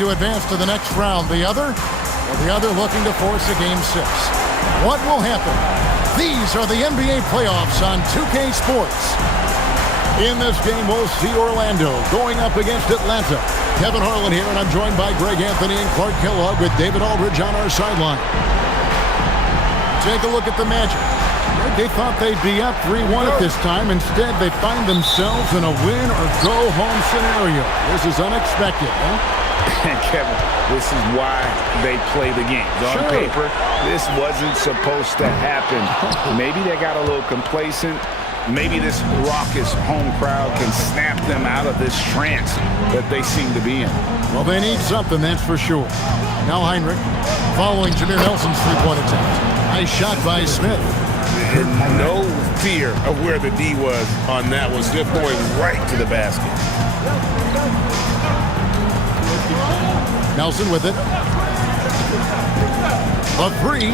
to advance to the next round. The other? Well, the other looking to force a Game 6. What will happen? These are the NBA playoffs on 2K Sports. In this game, we'll see Orlando going up against Atlanta. Kevin Harlan here, and I'm joined by Greg Anthony and Clark Kellogg with David Aldridge on our sideline. Take a look at the Magic. They thought they'd be up 3-1 at this time. Instead, they find themselves in a win-or-go-home scenario. This is unexpected, huh? And Kevin, this is why they play the games. On paper, this wasn't supposed to happen. Maybe they got a little complacent. Maybe this raucous home crowd can snap them out of this trance that they seem to be in. Well, they need something, that's for sure. Now Heinrich, following Jameer Nelson's three-point attempt. Nice shot by Smith. And no fear of where the D was on that one. Smith going right to the basket. Nelson with it. A three.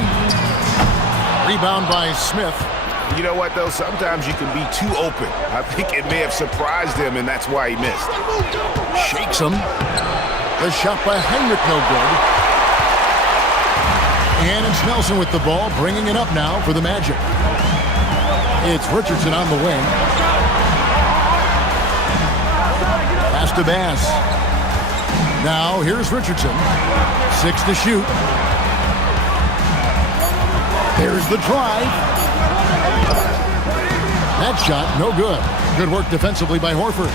Rebound by Smith. You know what, though? Sometimes you can be too open. I think it may have surprised him, and that's why he missed. Shakes him. The shot by Heinrich, no good. And it's Nelson with the ball, bringing it up now for the Magic. It's Richardson on the wing. Pass to Bass. Now, here's Richardson. 6 to shoot. Here's the drive. That shot, no good. Good work defensively by Horford.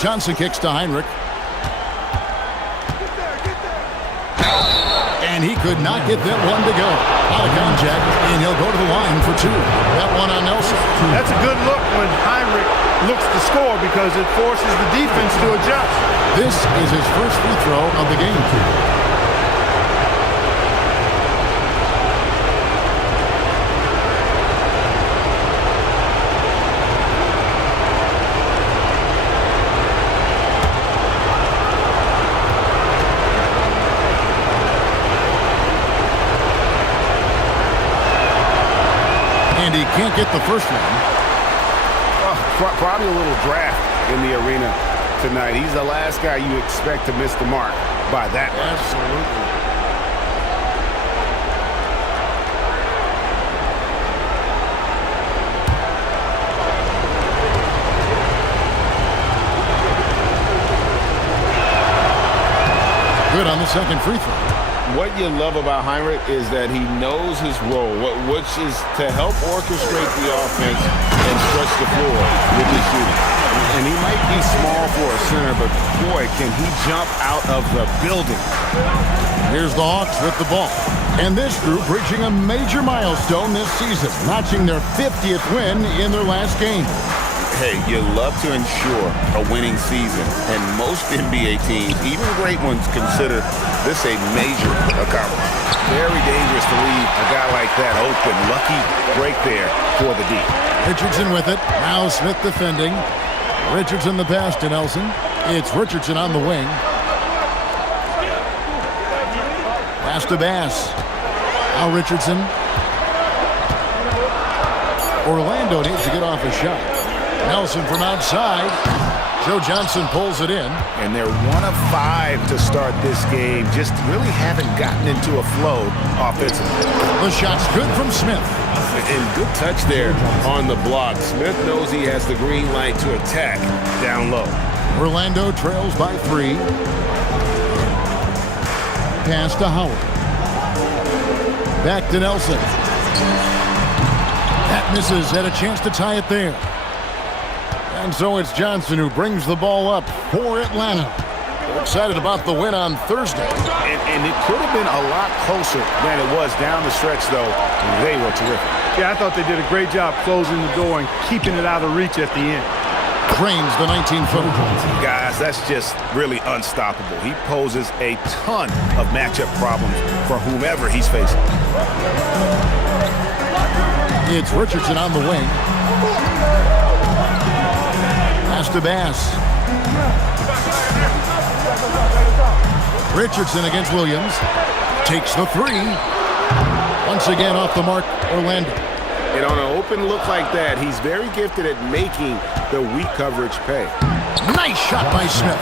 Johnson kicks to Heinrich. And he could not get that one to go. Out of contact, and he'll go to the line for two. That one on Nelson. That's a good look when Heinrich looks to score because it forces the defense to adjust. This is his first free throw of the game. And he can't get the first one. Probably a little draft in the arena tonight. He's the last guy you expect to miss the mark by that much. Absolutely. Good on the second free throw. What you love about Heinrich is that he knows his role, which is to help orchestrate the offense and stretch the floor with his shooting. And he might be small for a center, but boy, can he jump out of the building. Here's the Hawks with the ball. And this group reaching a major milestone this season, notching their 50th win in their last game. Hey, you love to ensure a winning season, and most NBA teams, even great ones, consider this a major accomplishment. Very dangerous to leave a guy like that open. Lucky break there for the D. Richardson with it. Now Smith defending. Richardson the pass to Nelson. It's Richardson on the wing. Pass to Bass. Now Richardson. Orlando needs to get off a shot. Nelson from outside. Joe Johnson pulls it in. And they're 1 of 5 to start this game. Just really haven't gotten into a flow offensively. The shot's good from Smith. And good touch there on the block. Smith knows he has the green light to attack down low. Orlando trails by 3. Pass to Howard. Back to Nelson. That misses. Had a chance to tie it there. And so it's Johnson who brings the ball up for Atlanta. They're excited about the win on Thursday. And it could have been a lot closer than it was down the stretch, though. They were terrific. Yeah, I thought they did a great job closing the door and keeping it out of reach at the end. Drains the 19-footer. Guys, that's just really unstoppable. He poses a ton of matchup problems for whomever he's facing. It's Richardson on the wing. Pass to Bass. Richardson against Williams. Takes the 3. Once again off the mark, Orlando. And on an open look like that, he's very gifted at making the weak coverage pay. Nice shot by Smith.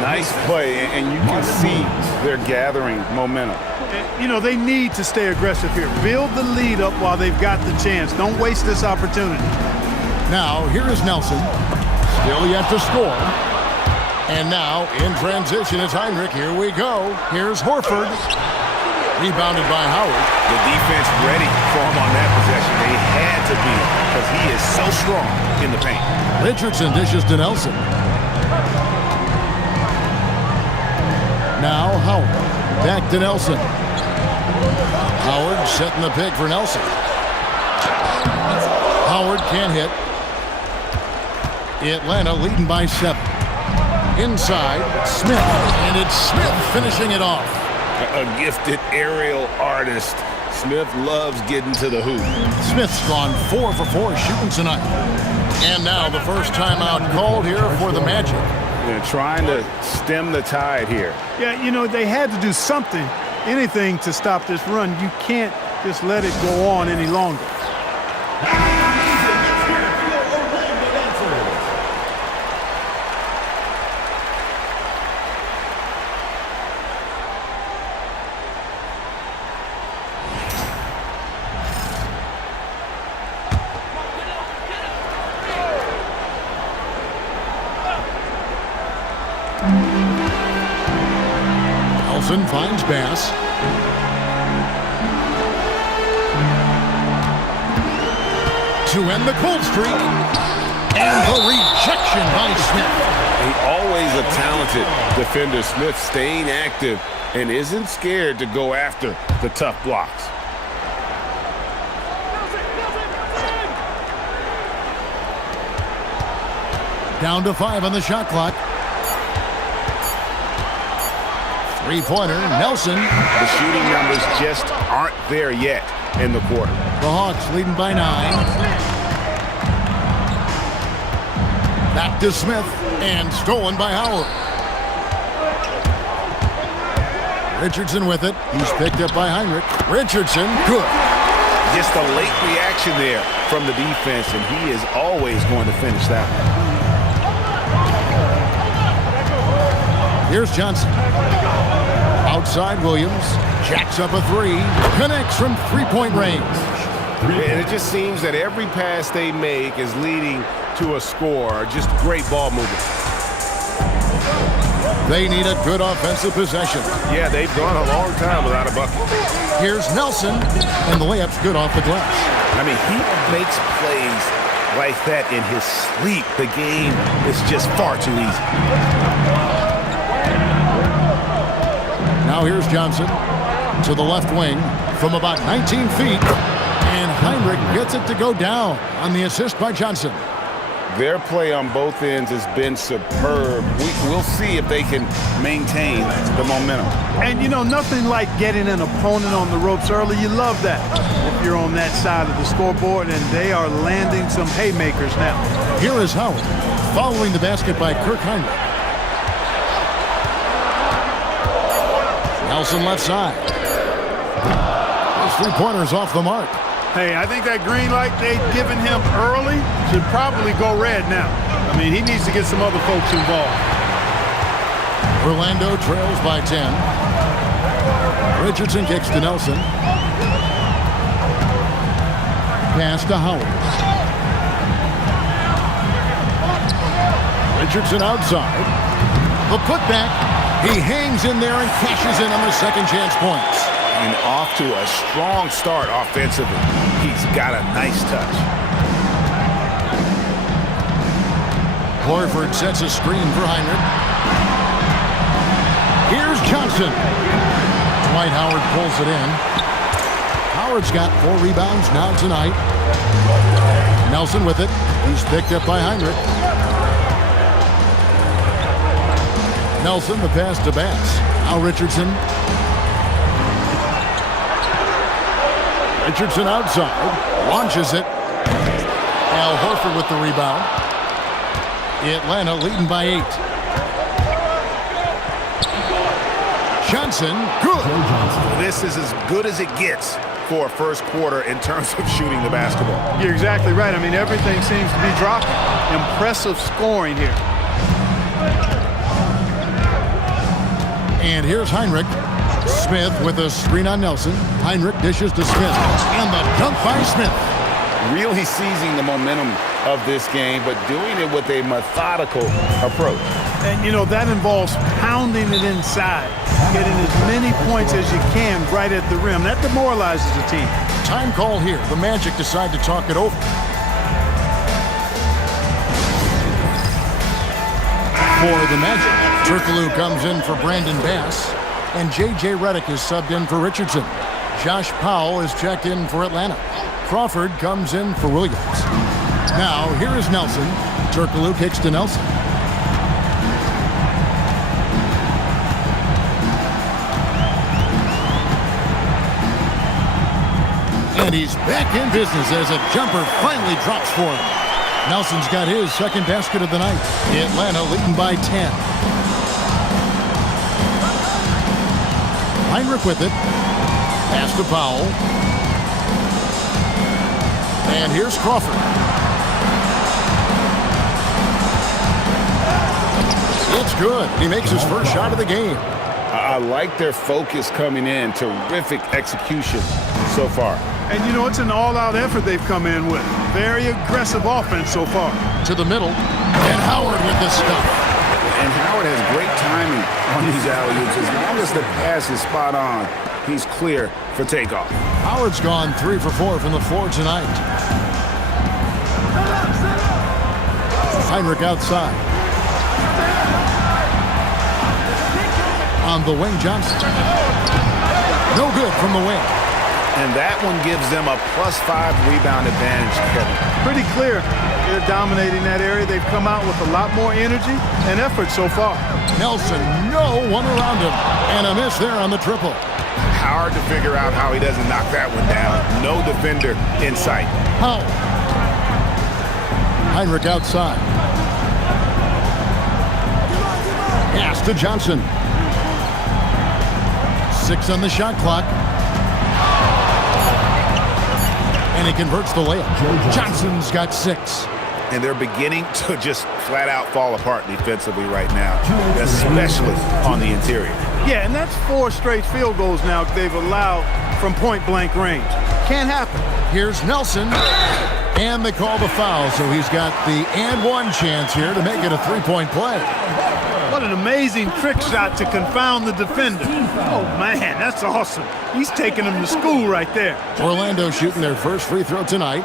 Nice play, and you can see they're gathering momentum. You know, they need to stay aggressive here. Build the lead up while they've got the chance. Don't waste this opportunity. Now, here is Nelson. Still yet to score. And now, in transition, it's Heinrich. Here we go. Here's Horford. Rebounded by Howard. The defense ready for him on that possession. They had to be, because he is so strong in the paint. Richardson dishes to Nelson. Now Howard. Back to Nelson. Howard setting the pick for Nelson. Howard can't hit. Atlanta leading by 7. Inside, Smith. And it's Smith finishing it off. A gifted aerial artist. Smith loves getting to the hoop. Smith's gone 4 for 4 shooting tonight. And now the first timeout called here for the Magic. They're trying to stem the tide here. Yeah, you know, they had to do something, anything to stop this run. You can't just let it go on any longer. Nelson finds Bass. To end the cold streak. And the rejection by Smith. Always a talented defender. Smith staying active and isn't scared to go after the tough blocks. Down to 5 on the shot clock. Three-pointer, Nelson. The shooting numbers just aren't there yet in the quarter. The Hawks leading by 9. Back to Smith, and stolen by Howard. Richardson with it. He's picked up by Heinrich. Richardson, good. Just a late reaction there from the defense, and he is always going to finish that one. Here's Johnson. Outside Williams. Jacks up a 3. Connects from three-point range. And it just seems that every pass they make is leading to a score. Just great ball movement. They need a good offensive possession. Yeah, they've gone a long time without a bucket. Here's Nelson, and the layup's good off the glass. I mean, he makes plays like that in his sleep. The game is just far too easy. Now here's Johnson to the left wing from about 19 feet. And Heinrich gets it to go down on the assist by Johnson. Their play on both ends has been superb. We'll see if they can maintain the momentum. And, you know, nothing like getting an opponent on the ropes early. You love that if you're on that side of the scoreboard, and they are landing some haymakers now. Here is Howard following the basket by Kirk Heinrich. Nelson left side. Those three-pointers off the mark. Hey, I think that green light they've given him early should probably go red now. I mean, he needs to get some other folks involved. Orlando trails by 10. Richardson kicks to Nelson. Pass to Howard. Richardson outside. The putback. He hangs in there and cashes in on the second chance points. And off to a strong start offensively. He's got a nice touch. Horford sets a screen for Heinrich. Here's Johnson. Dwight Howard pulls it in. Howard's got 4 rebounds now tonight. Nelson with it. He's picked up by Heinrich. Nelson, the pass to Bass. Now Richardson. Richardson outside. Launches it. Al Horford with the rebound. Atlanta leading by 8. Johnson, good. This is as good as it gets for a first quarter in terms of shooting the basketball. You're exactly right. I mean, everything seems to be dropping. Impressive scoring here. And here's Heinrich. Smith with a screen on Nelson. Heinrich dishes to Smith. And the dunk by Smith. Really seizing the momentum of this game, but doing it with a methodical approach. And, you know, that involves pounding it inside, getting as many points as you can right at the rim. That demoralizes the team. Time call here. The Magic decide to talk it over. For the Magic, Turkoglu comes in for Brandon Bass, and J.J. Redick is subbed in for Richardson. Josh Powell is checked in for Atlanta. Crawford comes in for Williams. Now, here is Nelson. Turkoglu kicks to Nelson. And he's back in business as a jumper finally drops for him. Nelson's got his second basket of the night. Atlanta leading by 10. Heinrich with it. Pass to Powell. And here's Crawford. It's good. He makes his first shot of the game. I like their focus coming in. Terrific execution so far. And, you know, it's an all-out effort they've come in with. Very aggressive offense so far. To the middle. And Howard with the stuff. And Howard has great timing on these alley-oops. As long as the pass is spot on, he's clear for takeoff. Howard's gone 3 for 4 from the floor tonight. Heinrich outside. On the wing, Johnson. No good from the wing. And that one gives them a +5 rebound advantage, Kevin. Pretty clear. They're dominating that area. They've come out with a lot more energy and effort so far. Nelson, no one around him. And a miss there on the triple. Hard to figure out how he doesn't knock that one down. No defender in sight. How? Heinrich outside. Pass to Johnson. 6 on the shot clock. And he converts the layup. Johnson's got 6. And they're beginning to just flat out fall apart defensively right now, especially on the interior. Yeah, and that's 4 straight field goals now they've allowed from point-blank range. Can't happen. Here's Nelson. And they call the foul, so he's got the and one chance here to make it a 3-point play. What an amazing trick shot to confound the defender. Oh, man, that's awesome. He's taking them to school right there. Orlando shooting their first free throw tonight.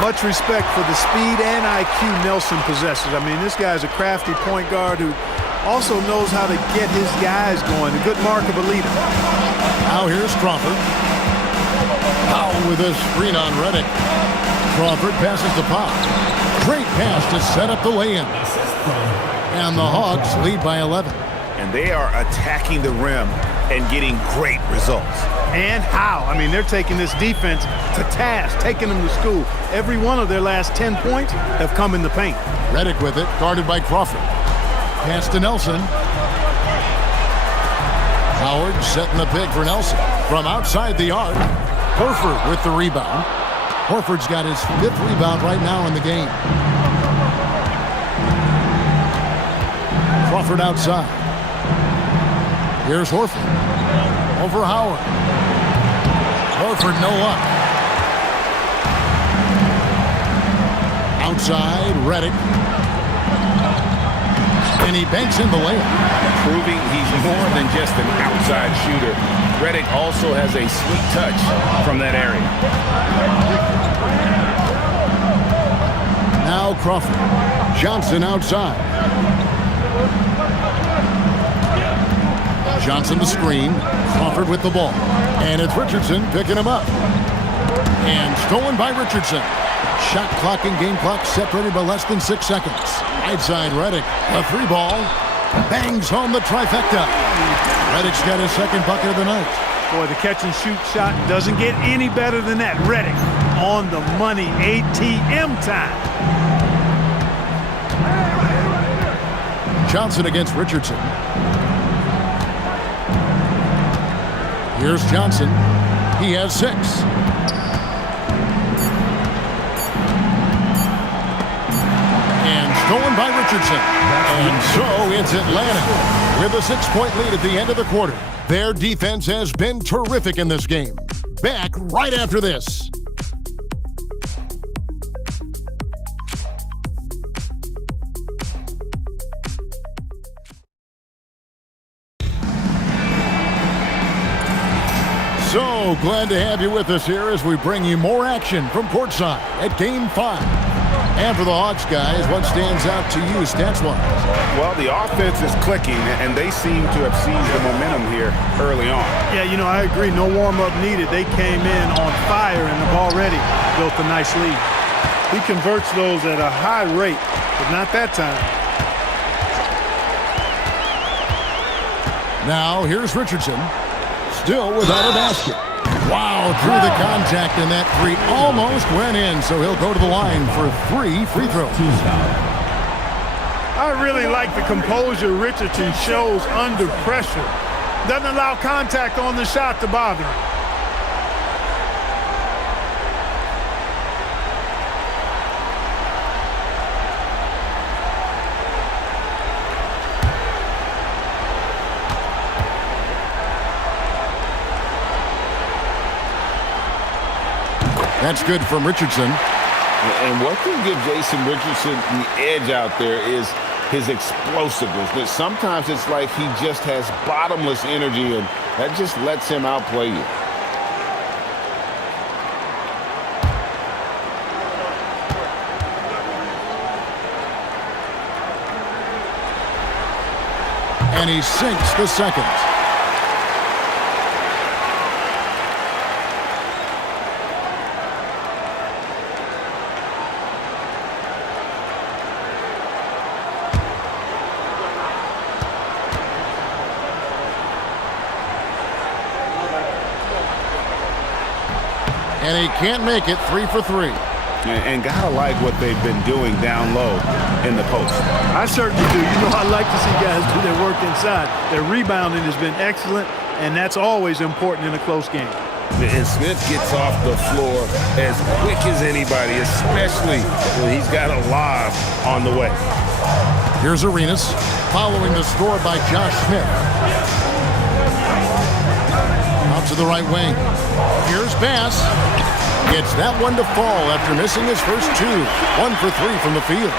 Much respect for the speed and IQ Nelson possesses. I mean, this guy's a crafty point guard who also knows how to get his guys going. A good mark of a leader. Now here's Crawford. Powell with a screen on Redick. Crawford passes to Pop. Great pass to set up the lay-in. And the Hawks lead by 11. And they are attacking the rim and getting great results. And how? I mean, they're taking this defense to task, taking them to school. Every one of their last 10 points have come in the paint. Redick with it, guarded by Crawford. Pass to Nelson. Howard setting the pick for Nelson. From outside the arc, Horford with the rebound. Horford's got his 5th rebound right now in the game. Crawford outside. Here's Horford. Over Howard. Horford no luck. Outside, Redick. And he banks in the layup. Proving he's more than just an outside shooter. Redick also has a sweet touch from that area. Now Crawford. Johnson outside. Johnson the screen. Crawford with the ball. And it's Richardson picking him up. And stolen by Richardson. Shot clock and game clock separated by less than 6 seconds. Right side, Redick. A 3-ball. Bangs home the trifecta. Redick's got his 2nd bucket of the night. Boy, the catch-and-shoot shot doesn't get any better than that. Redick on the money. ATM time. Johnson against Richardson. Here's Johnson. He has 6. And stolen by Richardson. And so it's Atlanta with a 6-point lead at the end of the quarter. Their defense has been terrific in this game. Back right after this. So glad to have you with us here as we bring you more action from courtside at Game 5. And for the Hawks, guys, what stands out to you stats-wise? Well, the offense is clicking, and they seem to have seized the momentum here early on. Yeah, you know, I agree. No warm-up needed. They came in on fire and have already built a nice lead. He converts those at a high rate, but not that time. Now, here's Richardson. Still without a basket. Wow, through the contact, and that 3 almost went in, so he'll go to the line for 3 free throws. I really like the composure Richardson shows under pressure. Doesn't allow contact on the shot to bother him. That's good from Richardson. And what can give Jason Richardson the edge out there is his explosiveness. That sometimes it's like he just has bottomless energy, and that just lets him outplay you. And he sinks the second. And he can't make it. 3 for 3. And gotta like what they've been doing down low in the post. I certainly do. You know, I like to see guys do their work inside. Their rebounding has been excellent, and that's always important in a close game. And Smith gets off the floor as quick as anybody, especially when he's got a lob on the way. Here's Arenas following the score by Josh Smith. Out to the right wing. Here's Bass. Gets that one to fall after missing his first 2. 1 for 3 from the field.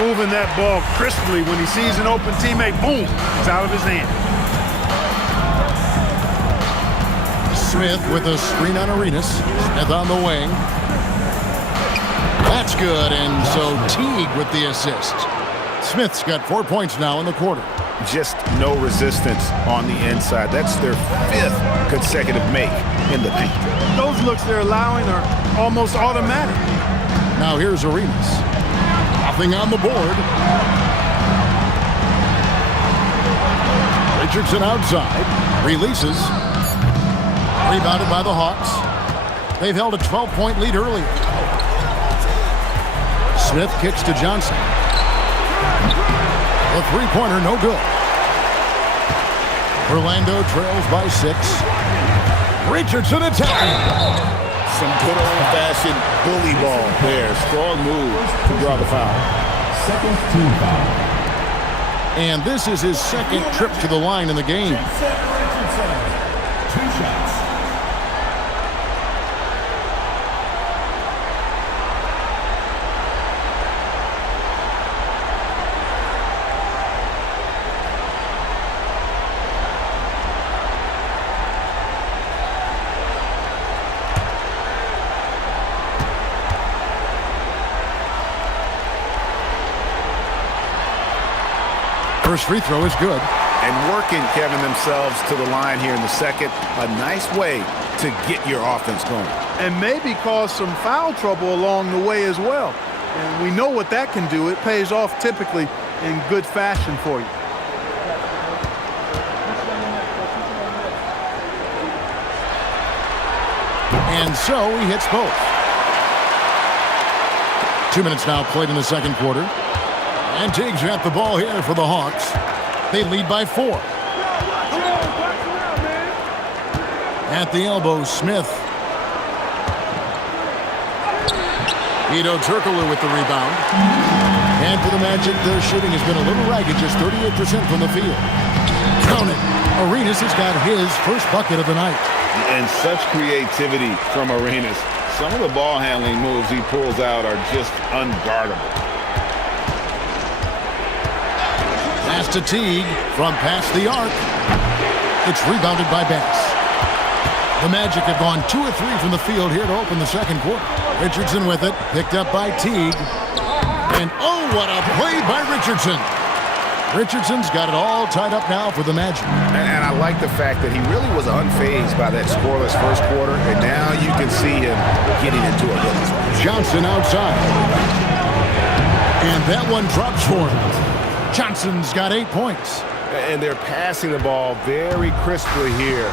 Moving that ball crisply when he sees an open teammate. Boom! It's out of his hand. Smith with a screen on Arenas. Smith on the wing. That's good, and so Teague with the assist. Smith's got 4 points now in the quarter. Just no resistance on the inside. That's their 5th consecutive make in the paint. Those looks they're allowing are almost automatic. Now here's Arenas. Nothing on the board. Richardson outside. Releases. Rebounded by the Hawks. They've held a 12-point lead earlier. Smith kicks to Johnson. The three-pointer, no good. Orlando trails by 6. Richardson attacking. Some good old-fashioned bully ball there. Strong move to draw the foul. Second team foul. And this is his second trip to the line in the game. Richardson, 2 shots. First free throw is good. And working, Kevin, themselves to the line here in the second. A nice way to get your offense going. And maybe cause some foul trouble along the way as well. And we know what that can do. It pays off typically in good fashion for you. And so he hits both. 2 minutes now played in the second quarter. And Teague's got the ball here for the Hawks. They lead by 4. At the elbow, Smith. Ito Turkoglu with the rebound. And for the Magic, their shooting has been a little ragged, just 38% from the field. Count it. Arenas has got his first bucket of the night. And such creativity from Arenas. Some of the ball handling moves he pulls out are just unguardable. Pass to Teague from past the arc. It's rebounded by Bass. The Magic have gone 2 of 3 from the field here to open the second quarter. Richardson with it, picked up by Teague. And oh, what a play by Richardson. Richardson's got it all tied up now for the Magic. And I like the fact that he really was unfazed by that scoreless first quarter, and now you can see him getting into a rhythm. Johnson outside. And that one drops for him. Johnson's got 8 points. And they're passing the ball very crisply here.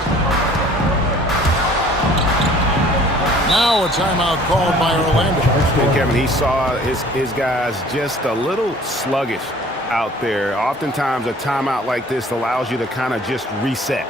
Now a timeout called by Orlando. And Kevin, he saw his guys just a little sluggish out there. Oftentimes a timeout like this allows you to kind of just reset.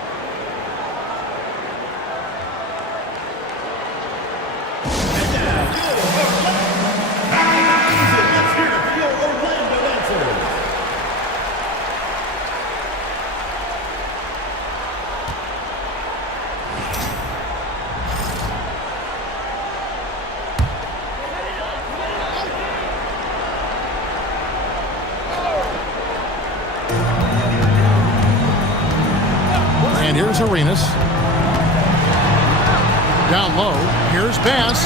And here's Arenas. Down low. Here's Bass.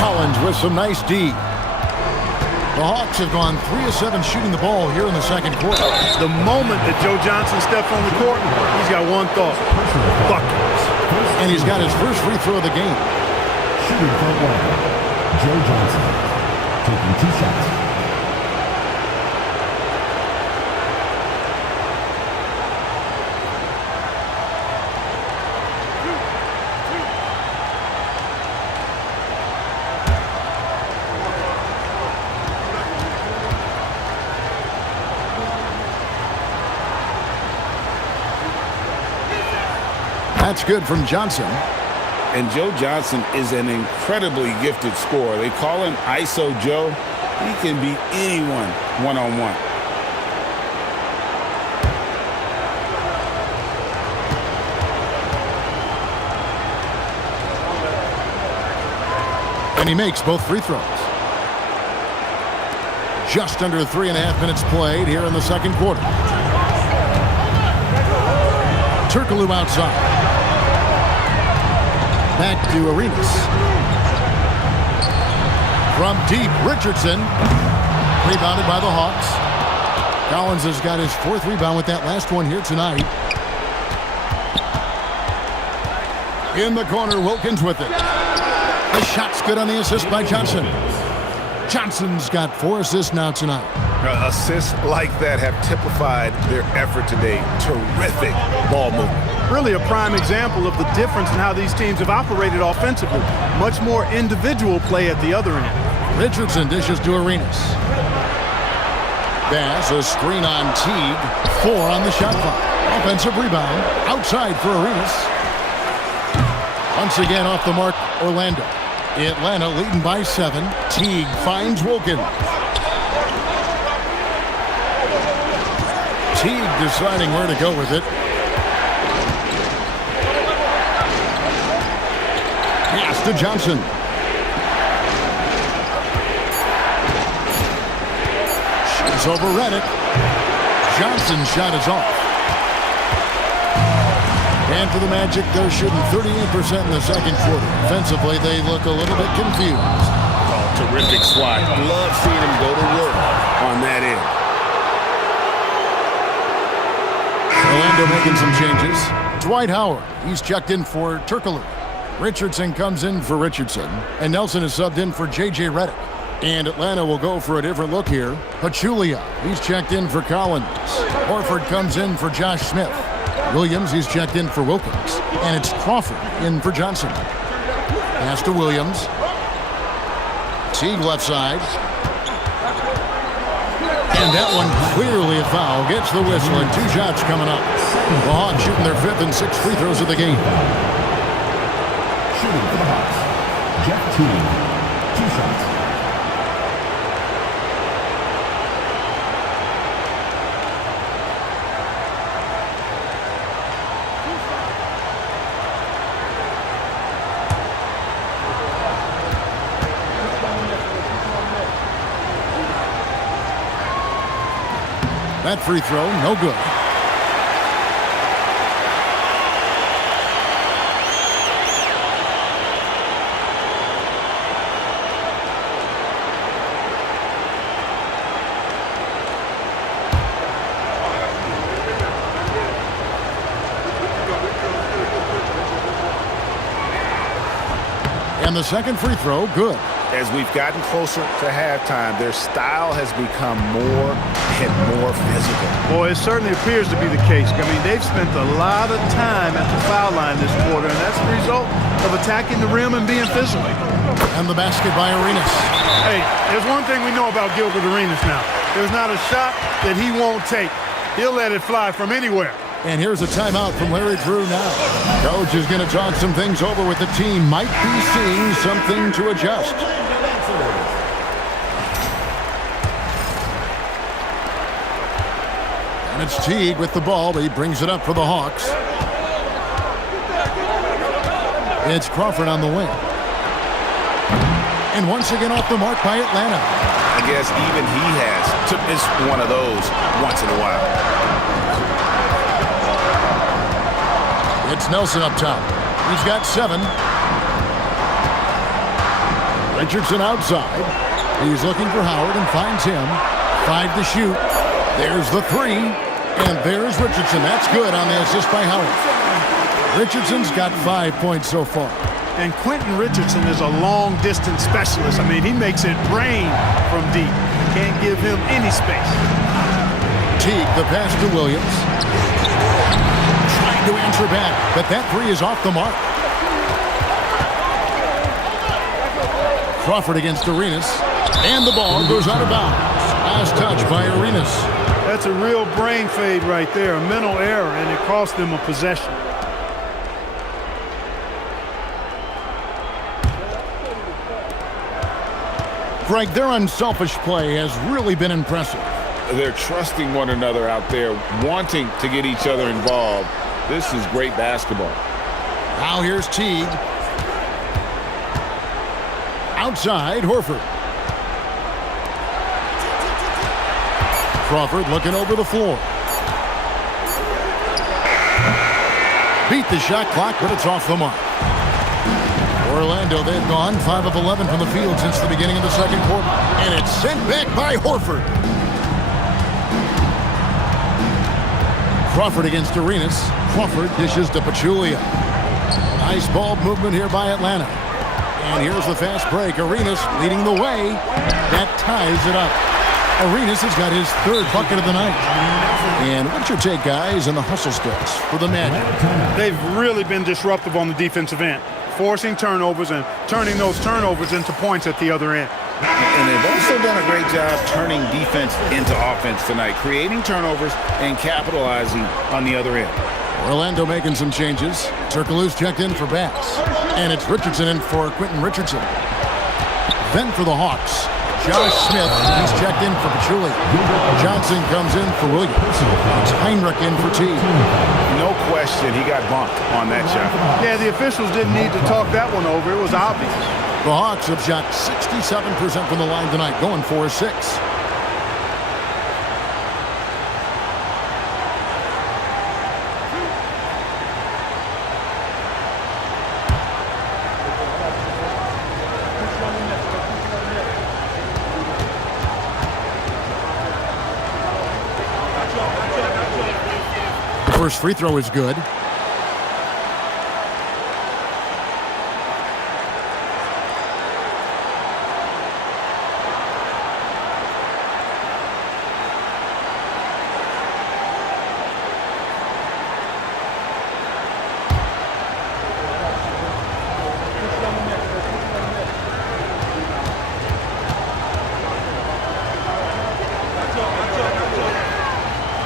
Collins with some nice D. The Hawks have gone 3 of 7 shooting the ball here in the second quarter. The moment that Joe Johnson steps on the court, he's got one thought. Buckets. And he's got his first free throw of the game. Shooting front line, Joe Johnson, taking 2 shots. That's good from Johnson. And Joe Johnson is an incredibly gifted scorer. They call him ISO Joe. He can beat anyone one-on-one. And he makes both free throws. Just under 3.5 minutes played here in the second quarter. Turkoglu outside. Back to Arenas. From deep, Richardson. Rebounded by the Hawks. Collins has got his 4th rebound with that last one here tonight. In the corner, Wilkins with it. The shot's good on the assist by Johnson. Johnson's got 4 assists now tonight. Assists like that have typified their effort today. Terrific ball movement. Really a prime example of the difference in how these teams have operated offensively. Much more individual play at the other end. Richardson dishes to Arenas. Bass, a screen on Teague. 4 on the shot clock. Offensive rebound. Outside for Arenas. Once again off the mark, Orlando. Atlanta leading by 7. Teague finds Wilkins. Teague deciding where to go with it. Pass to Johnson. Shoots over Redick. Johnson's shot is off. And for the Magic, they're shooting 38% in the second quarter. Offensively, they look a little bit confused. Oh, terrific swat. Love seeing him go to work on that end. Orlando making some changes. Dwight Howard, he's checked in for Turkoglu. Richardson comes in for Richardson. And Nelson is subbed in for J.J. Redick. And Atlanta will go for a different look here. Pachulia, he's checked in for Collins. Horford comes in for Josh Smith. Williams, he's checked in for Wilkins. And it's Crawford in for Johnson. Pass to Williams. Teague left side. And that one clearly a foul. Gets the whistle and 2 shots coming up. The Hawks shooting their 5th and 6th free throws of the game. Shooting for the Hawks, Jeff Teague. 2 shots. That free throw, no good. And the second free throw, good. As we've gotten closer to halftime, their style has become more and more physical. Boy, it certainly appears to be the case. I mean, they've spent a lot of time at the foul line this quarter, and that's the result of attacking the rim and being physical. And the basket by Arenas. Hey, there's one thing we know about Gilbert Arenas now. There's not a shot that he won't take. He'll let it fly from anywhere. And here's a timeout from Larry Drew now. Coach is going to talk some things over with the team. Might be seeing something to adjust. And it's Teague with the ball, but he brings it up for the Hawks. It's Crawford on the wing. And once again off the mark by Atlanta. I guess even he has to miss one of those once in a while. It's Nelson up top. He's got 7. Richardson outside. He's looking for Howard and finds him. 5 to shoot. There's the 3. And there's Richardson. That's good on the assist by Howard. Richardson's got 5 points so far. And Quentin Richardson is a long-distance specialist. I mean, he makes it rain from deep. Can't give him any space. Teague, the pass to Williams. Trying to answer back, but that 3 is off the mark. Crawford against Arenas. And the ball goes out of bounds. Last touch by Arenas. That's a real brain fade right there, a mental error, and it cost them a possession. Greg, their unselfish play has really been impressive. They're trusting one another out there, wanting to get each other involved. This is great basketball. Now here's Teague. Outside, Horford. Crawford looking over the floor. Beat the shot clock, but it's off the mark. Orlando, they've gone 5 of 11 from the field since the beginning of the second quarter. And it's sent back by Horford. Crawford against Arenas. Crawford dishes to Pachulia. Nice ball movement here by Atlanta. And here's the fast break. Arenas leading the way. That ties it up. Arenas has got his 3rd bucket of the night. And what's your take, guys, in the hustle sticks for the Magic? They've really been disruptive on the defensive end, forcing turnovers and turning those turnovers into points at the other end. And they've also done a great job turning defense into offense tonight, creating turnovers and capitalizing on the other end. Orlando making some changes. Turkoglu's checked in for Bass. And it's Richardson in for Quentin Richardson. Then for the Hawks, Josh Smith. He's checked in for Pachulia. Johnson comes in for Williams. It's Heinrich in for Teague. No question he got bumped on that shot. Yeah, the officials didn't need to talk that one over. It was obvious. The Hawks have shot 67% from the line tonight, going 4-6. First free throw is good.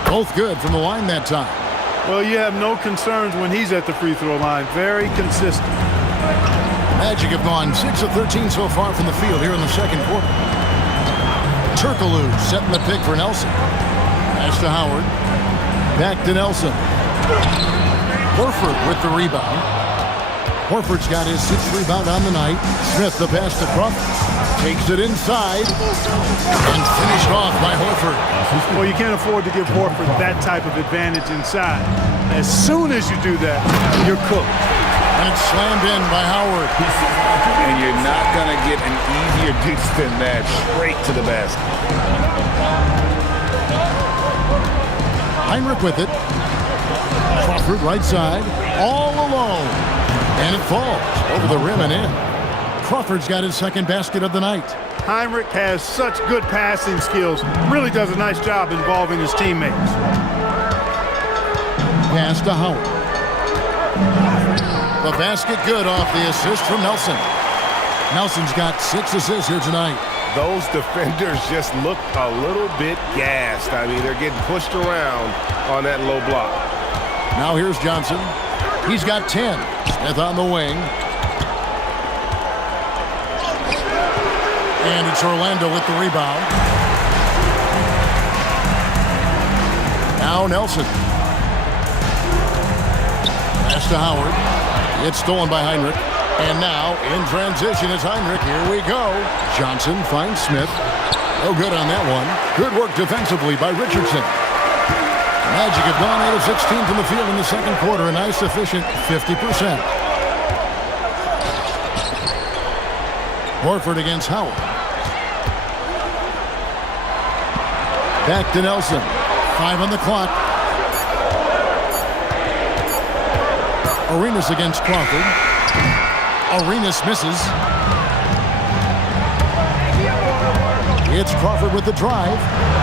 Both good from the line that time. Well, you have no concerns when he's at the free throw line. Very consistent. Magic have gone 6 of 13 so far from the field here in the second quarter. Turkoglu setting the pick for Nelson. Pass to Howard. Back to Nelson. Horford with the rebound. Horford's got his 6th rebound on the night. Smith the pass to Crawford. Takes it inside. And finished off by Horford. Well, you can't afford to give Horford that type of advantage inside. As soon as you do that, you're cooked. And it's slammed in by Howard. And you're not going to get an easier deuce than that. Straight to the basket. Heinrich with it. Crawford right side. All alone. And it falls over the rim and in. Crawford's got his 2nd basket of the night. Heinrich has such good passing skills. Really does a nice job involving his teammates. Pass to Howard. The basket good off the assist from Nelson. Nelson's got 6 assists here tonight. Those defenders just look a little bit gassed. I mean, they're getting pushed around on that low block. Now here's Johnson. He's got 10. Smith on the wing. And it's Orlando with the rebound. Now Nelson. Pass to Howard. It's stolen by Heinrich. And now in transition is Heinrich. Here we go. Johnson finds Smith. No good on that one. Good work defensively by Richardson. Magic have gone 8 of 16 from the field in the second quarter. A nice efficient 50%. Horford against Howard. Back to Nelson. 5 on the clock. Arenas against Crawford. Arenas misses. It's Crawford with the drive,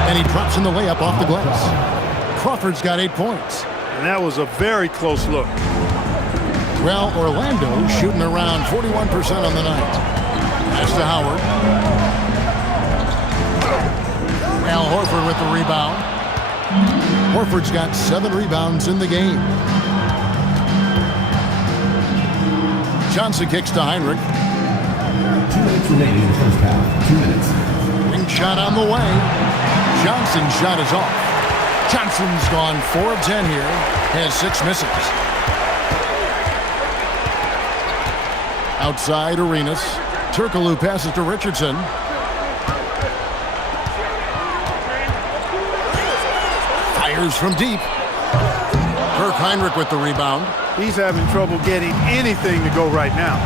and he drops in the layup off the glass. Crawford's got 8 points. And that was a very close look. Well, Orlando shooting around 41% on the night. Pass to Howard. Al Horford with the rebound. Horford's got 7 rebounds in the game. Johnson kicks to Heinrich. 2 minutes remaining in the first half. 2 minutes. Ring shot on the way. Johnson's shot is off. Johnson's gone 4 of 10 here. Has 6 misses. Outside Arenas. Turkoglu passes to Richardson. Fires from deep. Kirk Heinrich with the rebound. He's having trouble getting anything to go right now.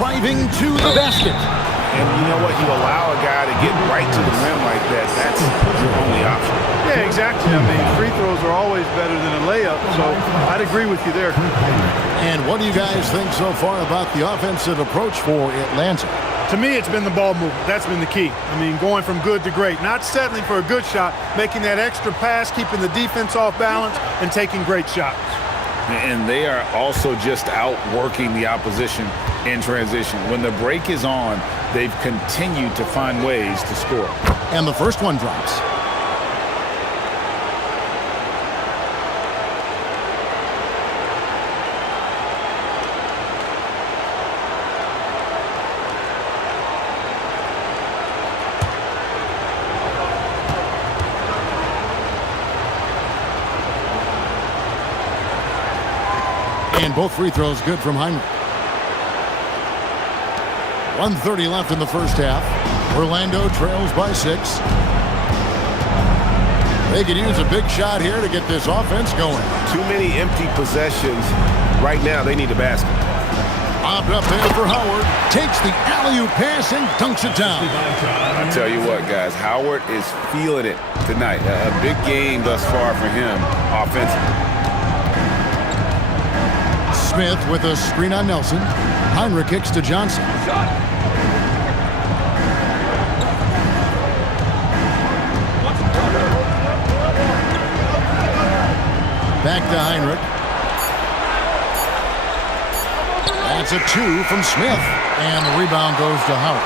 Driving to the basket. And you know what? You allow a guy to get right to the rim like that. That's your only option. Yeah, exactly. I mean, free throws are always better than a layup, so I'd agree with you there. And what do you guys think so far about the offensive approach for Atlanta? To me, it's been the ball movement. That's been the key. I mean, going from good to great. Not settling for a good shot, making that extra pass, keeping the defense off balance, and taking great shots. And they are also just outworking the opposition in transition. When the break is on, they've continued to find ways to score. And the first one drops. And both free throws good from Heinrich. 1:30 left in the first half. Orlando trails by 6. They could use a big shot here to get this offense going. Too many empty possessions. Right now, they need a basket. Popped up there for Howard. Takes the alley-oop pass and dunks it down. I tell you what, guys, Howard is feeling it tonight. A big game thus far for him offensively. Smith with a screen on Nelson. Heinrich kicks to Johnson. Back to Heinrich. That's a 2 from Smith. And the rebound goes to Howard.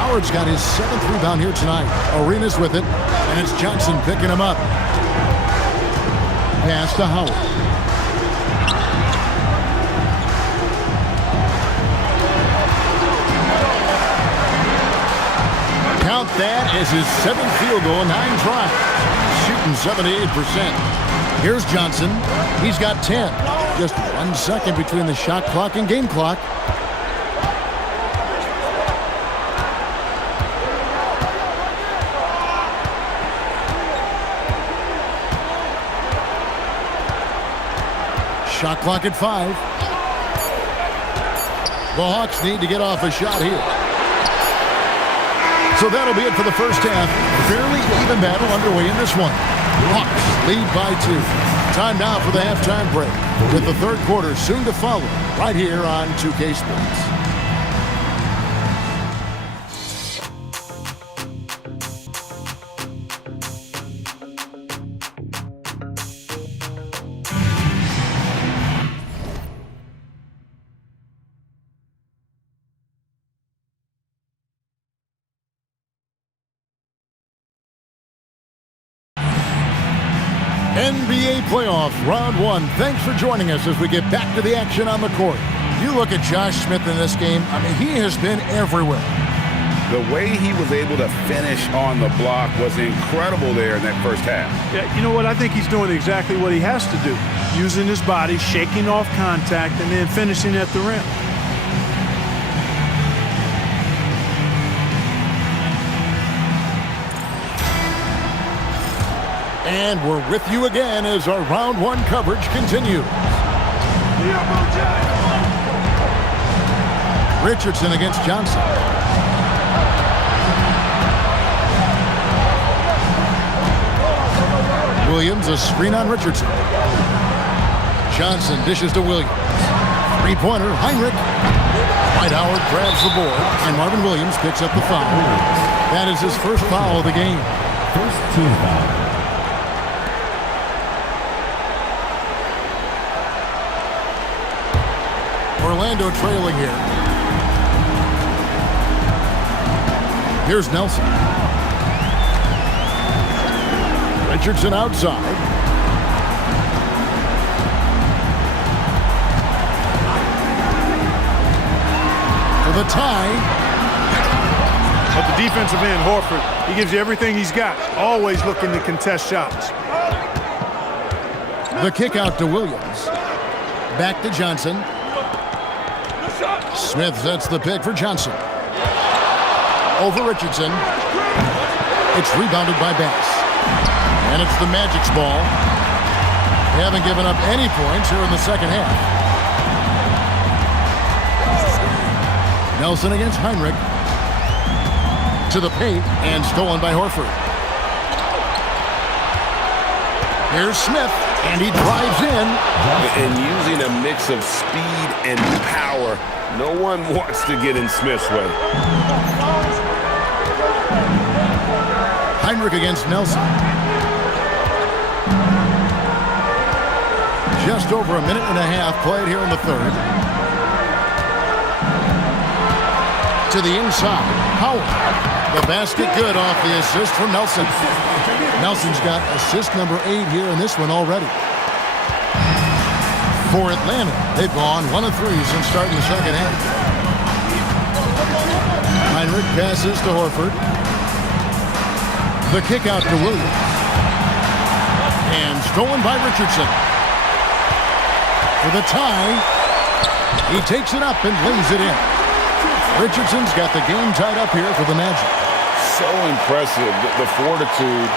Howard's got his 7th rebound here tonight. Arenas with it. And it's Johnson picking him up. Pass to Howard. his 7th field goal in 9 tries. Shooting 78%. Here's Johnson. He's got 10. Just 1 second between the shot clock and game clock. Shot clock at 5. The Hawks need to get off a shot here. So that'll be it for the first half. Fairly even battle underway in this one. Hawks lead by 2. Time now for the halftime break, with the third quarter soon to follow, right here on 2K Sports. NBA playoffs, round 1. Thanks for joining us as we get back to the action on the court. You look at Josh Smith in this game, I mean, he has been everywhere. The way he was able to finish on the block was incredible there in that first half. Yeah, you know what? I think he's doing exactly what he has to do. Using his body, shaking off contact, and then finishing at the rim. And we're with you again as our round 1 coverage continues. Richardson against Johnson. Williams, a screen on Richardson. Johnson dishes to Williams. Three-pointer, Heinrich. Dwight Howard grabs the board, and Marvin Williams picks up the foul. That is his first foul of the game. First team foul. Orlando trailing here. Here's Nelson. Richardson outside. For the tie. But the defensive end, Horford, he gives you everything he's got. Always looking to contest shots. The kick out to Williams. Back to Johnson. Smith sets the pick for Johnson. Over Richardson. It's rebounded by Bass. And it's the Magic's ball. They haven't given up any points here in the second half. Nelson against Heinrich. To the paint and stolen by Horford. Here's Smith, and he drives in. And using a mix of speed and power. No one wants to get in Smith's way. Heinrich against Nelson. Just over a minute and a half played here in the third. To the inside. Howard. The basket good off the assist from Nelson. Nelson's got assist number 8 here in this one already. For Atlanta, they've gone 1 of 3 since starting the second half. Heinrich passes to Horford. The kick out to Williams. And stolen by Richardson. For the tie, he takes it up and lays it in. Richardson's got the game tied up here for the Magic. So impressive, the fortitude,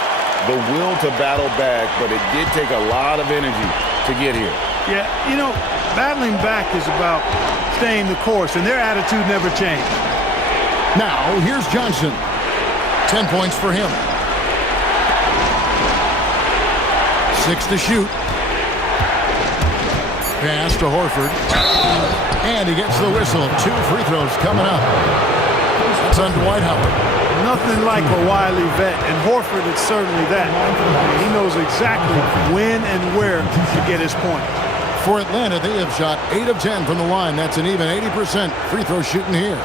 the will to battle back, but it did take a lot of energy to get here. Yeah, you know, battling back is about staying the course, and their attitude never changed. Now, here's Johnson. 10 points for him. 6 to shoot. Pass to Horford. And he gets the whistle. 2 free throws coming up. That's on Dwight Howard. Nothing like a wily vet, and Horford is certainly that. He knows exactly when and where to get his point. For Atlanta, they have shot 8 of 10 from the line. That's an even 80% free throw shooting here.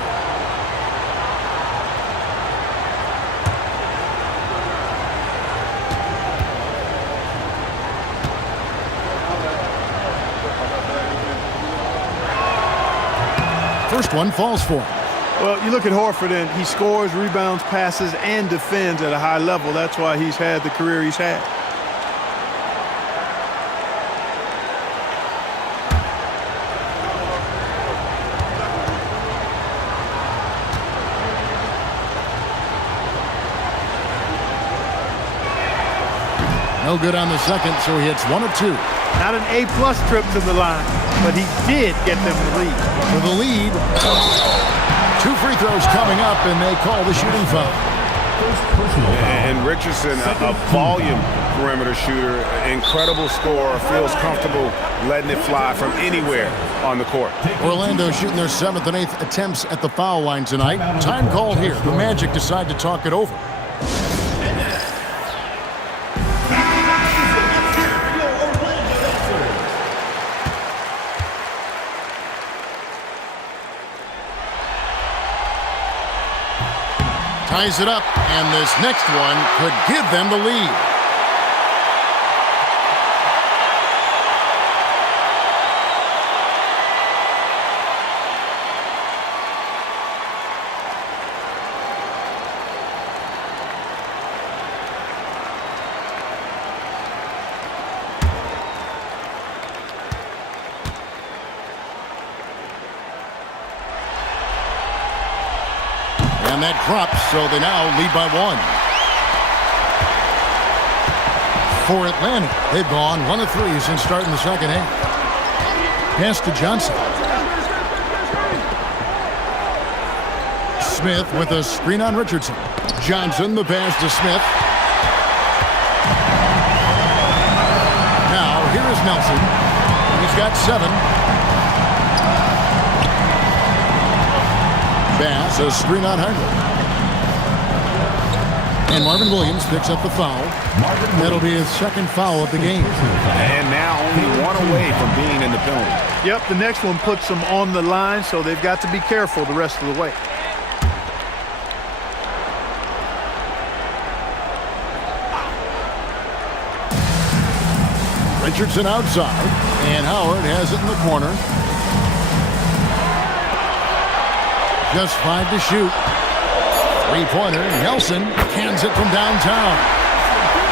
First one falls for him. Well, you look at Horford, and he scores, rebounds, passes, and defends at a high level. That's why he's had the career he's had. No good on the second, so he hits 1 of 2. Not an A-plus trip to the line, but he did get them the lead. For the lead, 2 free throws coming up, and they call the shooting foul. And Richardson, a volume perimeter shooter, incredible scorer, feels comfortable letting it fly from anywhere on the court. Orlando shooting their 7th and 8th attempts at the foul line tonight. Time called here. The Magic decide to talk it over. Ties it up, and this next one could give them the lead. And that drops, so they now lead by 1. For Atlanta, they've gone 1 of 3 since starting the second half. Pass to Johnson. Smith with a screen on Richardson. Johnson, the pass to Smith. Now, here is Nelson. He's got 7. Bass, a screen on Heinrich. And Marvin Williams picks up the foul. That'll be his 2nd foul of the game. And now only 1 away from being in the penalty. Yep, the next one puts them on the line, so they've got to be careful the rest of the way. Richardson outside, and Howard has it in the corner. Just 5 to shoot. 3-pointer. Nelson cans it from downtown.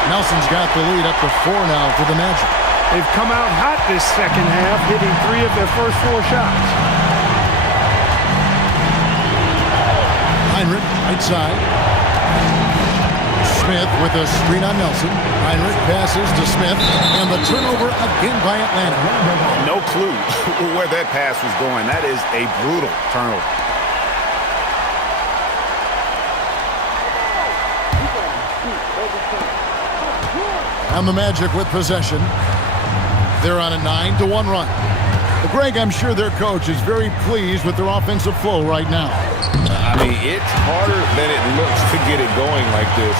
Nelson's got the lead up to 4 now for the Magic. They've come out hot this second half, hitting 3 of their first 4 shots. Heinrich, right side. Smith with a screen on Nelson. Heinrich passes to Smith, and the turnover again by Atlanta. No clue where that pass was going. That is a brutal turnover. And the Magic with possession. They're on a 9-1 run. Greg, I'm sure their coach is very pleased with their offensive flow right now. I mean, it's harder than it looks to get it going like this.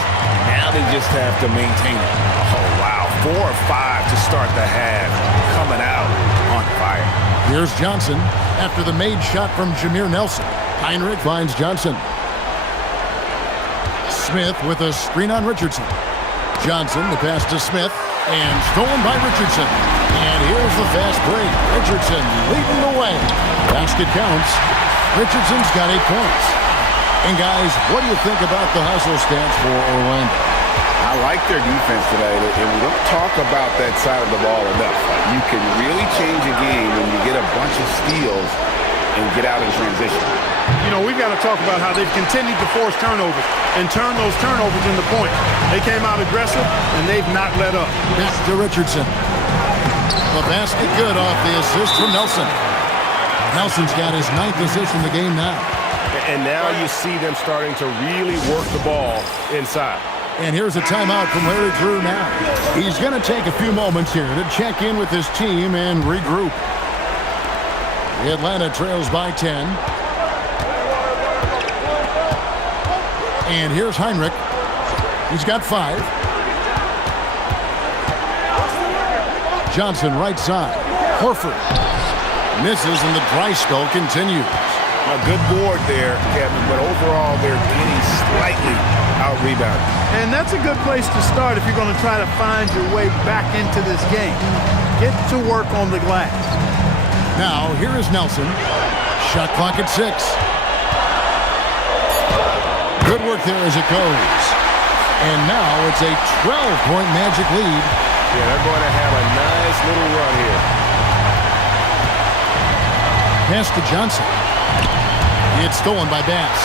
Now they just have to maintain it. Oh, wow. 4 or 5 to start the half. Coming out on fire. Here's Johnson after the made shot from Jameer Nelson. Heinrich finds Johnson. Smith with a screen on Richardson. Johnson, the pass to Smith, and stolen by Richardson. And here's the fast break. Richardson leading the way. Basket counts. Richardson's got 8 points. And guys, what do you think about the hustle stats for Orlando? I like their defense tonight, and we don't talk about that side of the ball enough. You can really change a game when you get a bunch of steals and get out in transition. You know, we've got to talk about how they've continued to force turnovers and turn those turnovers into points. They came out aggressive, and they've not let up. Back to Richardson. The basket good off the assist from Nelson. Nelson's got his 9th assist in the game now. And now you see them starting to really work the ball inside. And here's a timeout from Larry Drew now. He's going to take a few moments here to check in with his team and regroup. Atlanta trails by 10. And here's Heinrich. He's got 5. Johnson right side. Horford misses, and the dry spell continues. A good board there, Kevin, but overall they're getting slightly out-rebounded. And that's a good place to start if you're going to try to find your way back into this game. Get to work on the glass. Now, here is Nelson. Shot clock at 6. Good work there as it goes. And now it's a 12-point Magic lead. Yeah, they're going to have a nice little run here. Pass to Johnson. It's stolen by Bass.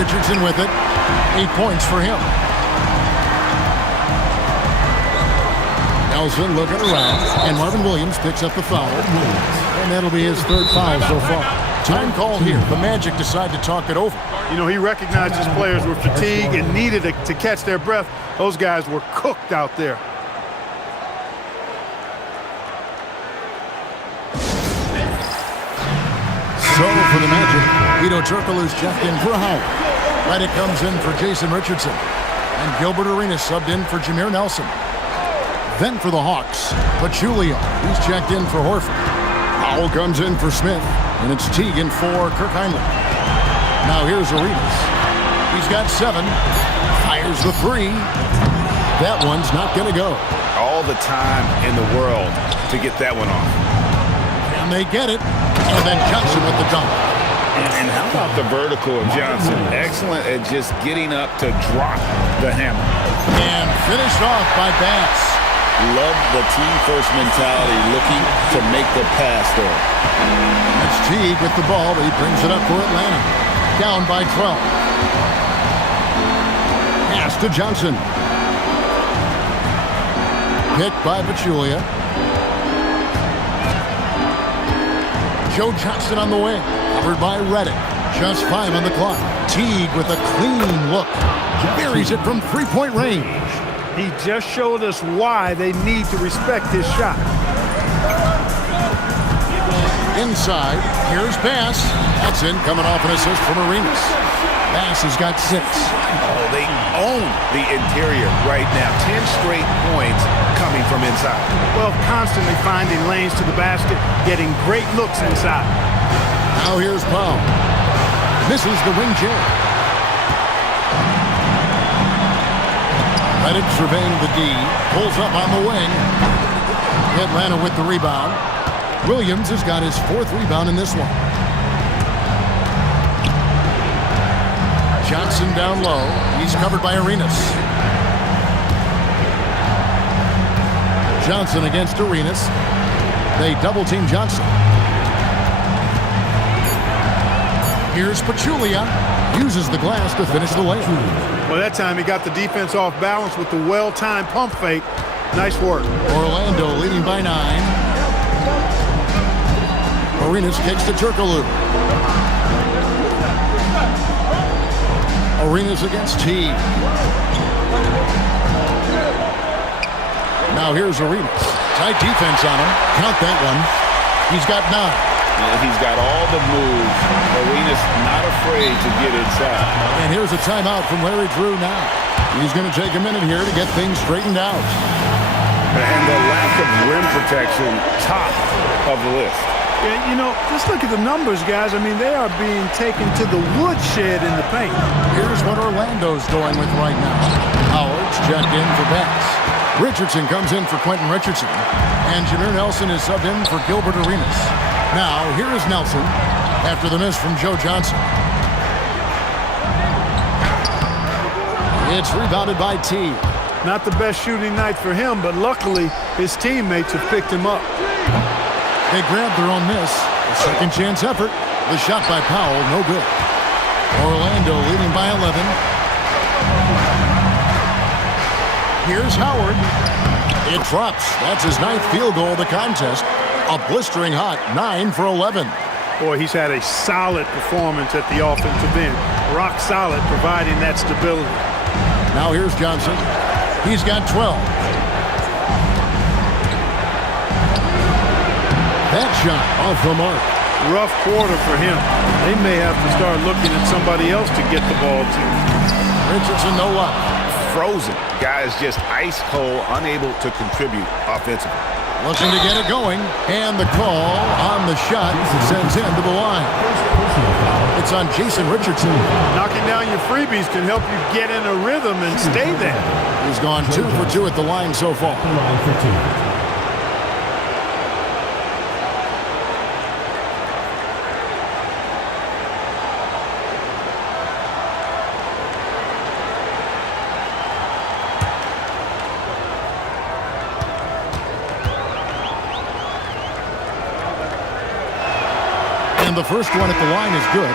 Richardson with it. 8 points for him. Nelson looking around, and Marvin Williams picks up the foul. And that'll be his 3rd foul so far. Time call here. The Magic decide to talk it over. You know, he recognized his players were fatigued and needed to catch their breath. Those guys were cooked out there. So for the Magic, Guido Turkoglu's checked in for Howard. Reddick comes in for Jason Richardson. And Gilbert Arenas subbed in for Jameer Nelson. Then for the Hawks, Pachulia. He's checked in for Horford. Powell comes in for Smith. And it's Teagan for Kirk Heinrich. Now here's Arenas. He's got 7. Fires the 3. That one's not going to go. All the time in the world to get that one off. And they get it. And then Johnson with the dunk. And how about the vertical of Johnson? Excellent at just getting up to drop the hammer. And finished off by Bass. Love the team-first mentality, looking to make the pass there. It's Teague with the ball. He brings it up for Atlanta. Down by 12. Pass to Johnson. Picked by Pachulia. Joe Johnson on the wing. Covered by Reddick. Just 5 on the clock. Teague with a clean look. Buries it from 3-point range. He just showed us why they need to respect his shot. Inside, here's Bass. That's in, coming off an assist from Arenas. Bass has got 6. Oh, they own the interior right now. 10 straight points coming from inside. Well, constantly finding lanes to the basket, getting great looks inside. Now here's Powell. Misses the wing chair. Reddick surveying the D. Pulls up on the wing. Atlanta with the rebound. Williams has got his 4th rebound in this one. Johnson down low. He's covered by Arenas. Johnson against Arenas. They double-team Johnson. Here's Pachulia. Uses the glass to finish the layup. Well, that time he got the defense off balance with the well-timed pump fake. Nice work. Orlando leading by 9. Arenas kicks to Turkoglu. Arenas against Teague. Now here's Arenas. Tight defense on him. Count that one. He's got 9. He's got all the moves. Arenas not afraid to get inside. And here's a timeout from Larry Drew now. He's going to take a minute here to get things straightened out. And the lack of rim protection, top of the list. Yeah, you know, just look at the numbers, guys. I mean, they are being taken to the woodshed in the paint. Here's what Orlando's going with right now. Howard's checked in for Bass. Richardson comes in for Quentin Richardson. And Jameer Nelson is subbed in for Gilbert Arenas. Now, here is Nelson after the miss from Joe Johnson. It's rebounded by T. Not the best shooting night for him, but luckily his teammates have picked him up. They grabbed their own miss. A second chance effort. The shot by Powell, no good. Orlando leading by 11. Here's Howard. It drops. That's his 9th field goal of the contest. A blistering hot 9 for 11. Boy, he's had a solid performance at the offensive end. Rock solid, providing that stability. Now here's Johnson. He's got 12. That shot off the mark. Rough quarter for him. They may have to start looking at somebody else to get the ball to. Richardson, no luck. Frozen. Guys just ice cold, unable to contribute offensively. Looking to get it going. And the call on the shot sends him to the line. It's on Jason Richardson. Knocking down your freebies can help you get in a rhythm and stay there. He's gone 2 for 2 at the line so far. And the first one at the line is good.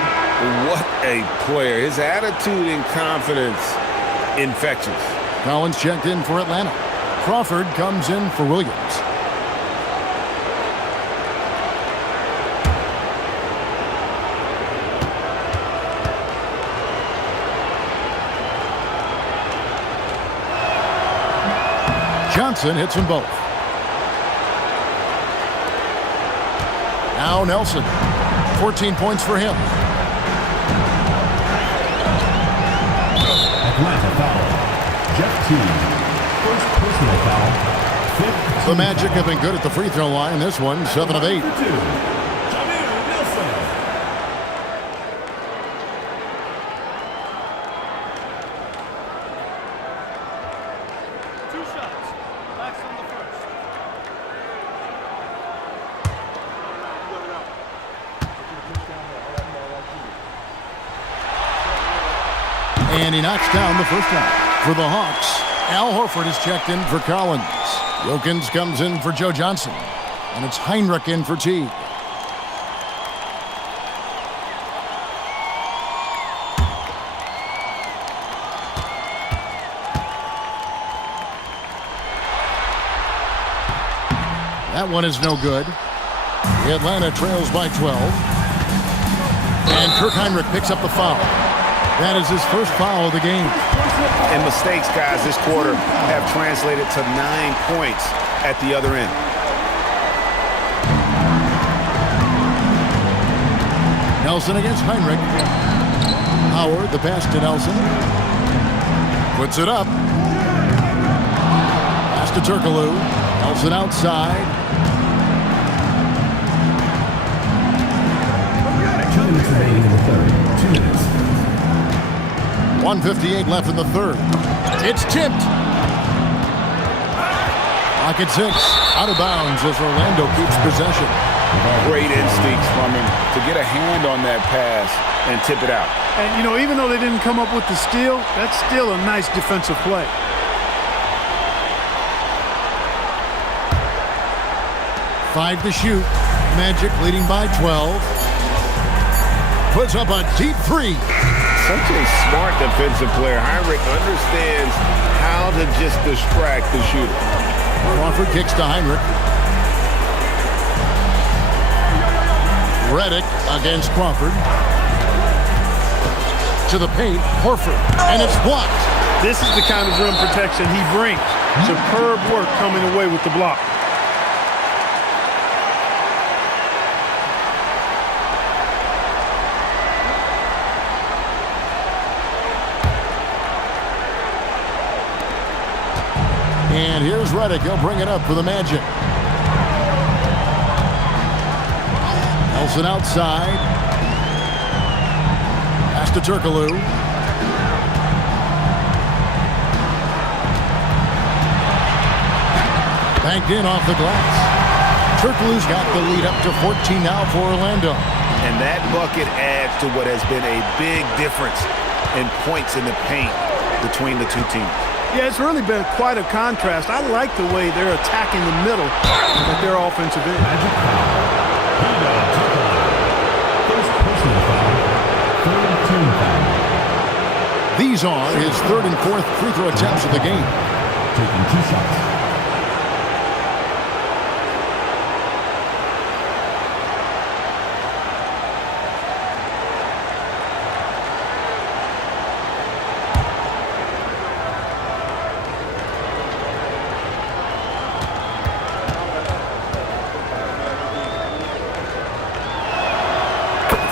What a player. His attitude and confidence, infectious. Collins checked in for Atlanta. Crawford comes in for Williams. Johnson hits them both. Now Nelson. 14 points for him. Atlanta foul. Jeff Teague. First personal foul. Fifth. The Magic have been good at the free throw line. This one, 7 of 8. And he knocks down the first one. For the Hawks, Al Horford is checked in for Collins. Wilkins comes in for Joe Johnson. And it's Heinrich in for Teague. That one is no good. Atlanta trails by 12. And Kirk Heinrich picks up the foul. That is his first foul of the game. And mistakes, guys, this quarter have translated to 9 points at the other end. Nelson against Heinrich. Howard, the pass to Nelson. Puts it up. Pass to Turkoglu. Nelson outside. 2 minutes remaining in the third. 2 minutes. 1:58 left in the third. It's tipped. Pocket 6. Out of bounds as Orlando keeps possession. Great instincts from him to get a hand on that pass and tip it out. And, you know, even though they didn't come up with the steal, that's still a nice defensive play. Five to shoot. Magic leading by 12. Puts up a deep three. Such a smart defensive player. Heinrich understands how to just distract the shooter. Crawford kicks to Heinrich. Redick against Crawford. To the paint, Horford. And it's blocked. This is the kind of rim protection he brings. Superb work coming away with the block. And here's Redick. He'll bring it up for the Magic. Nelson outside. Pass to Turkoglu. Banked in off the glass. Turkoglu's got the lead up to 14 now for Orlando. And that bucket adds to what has been a big difference in points in the paint between the two teams. Yeah, it's really been quite a contrast. I like the way they're attacking the middle at their offensive end. Magic foul. First personal foul. Third team foul. These are his third and fourth free throw attempts of the game. Taking 2 shots.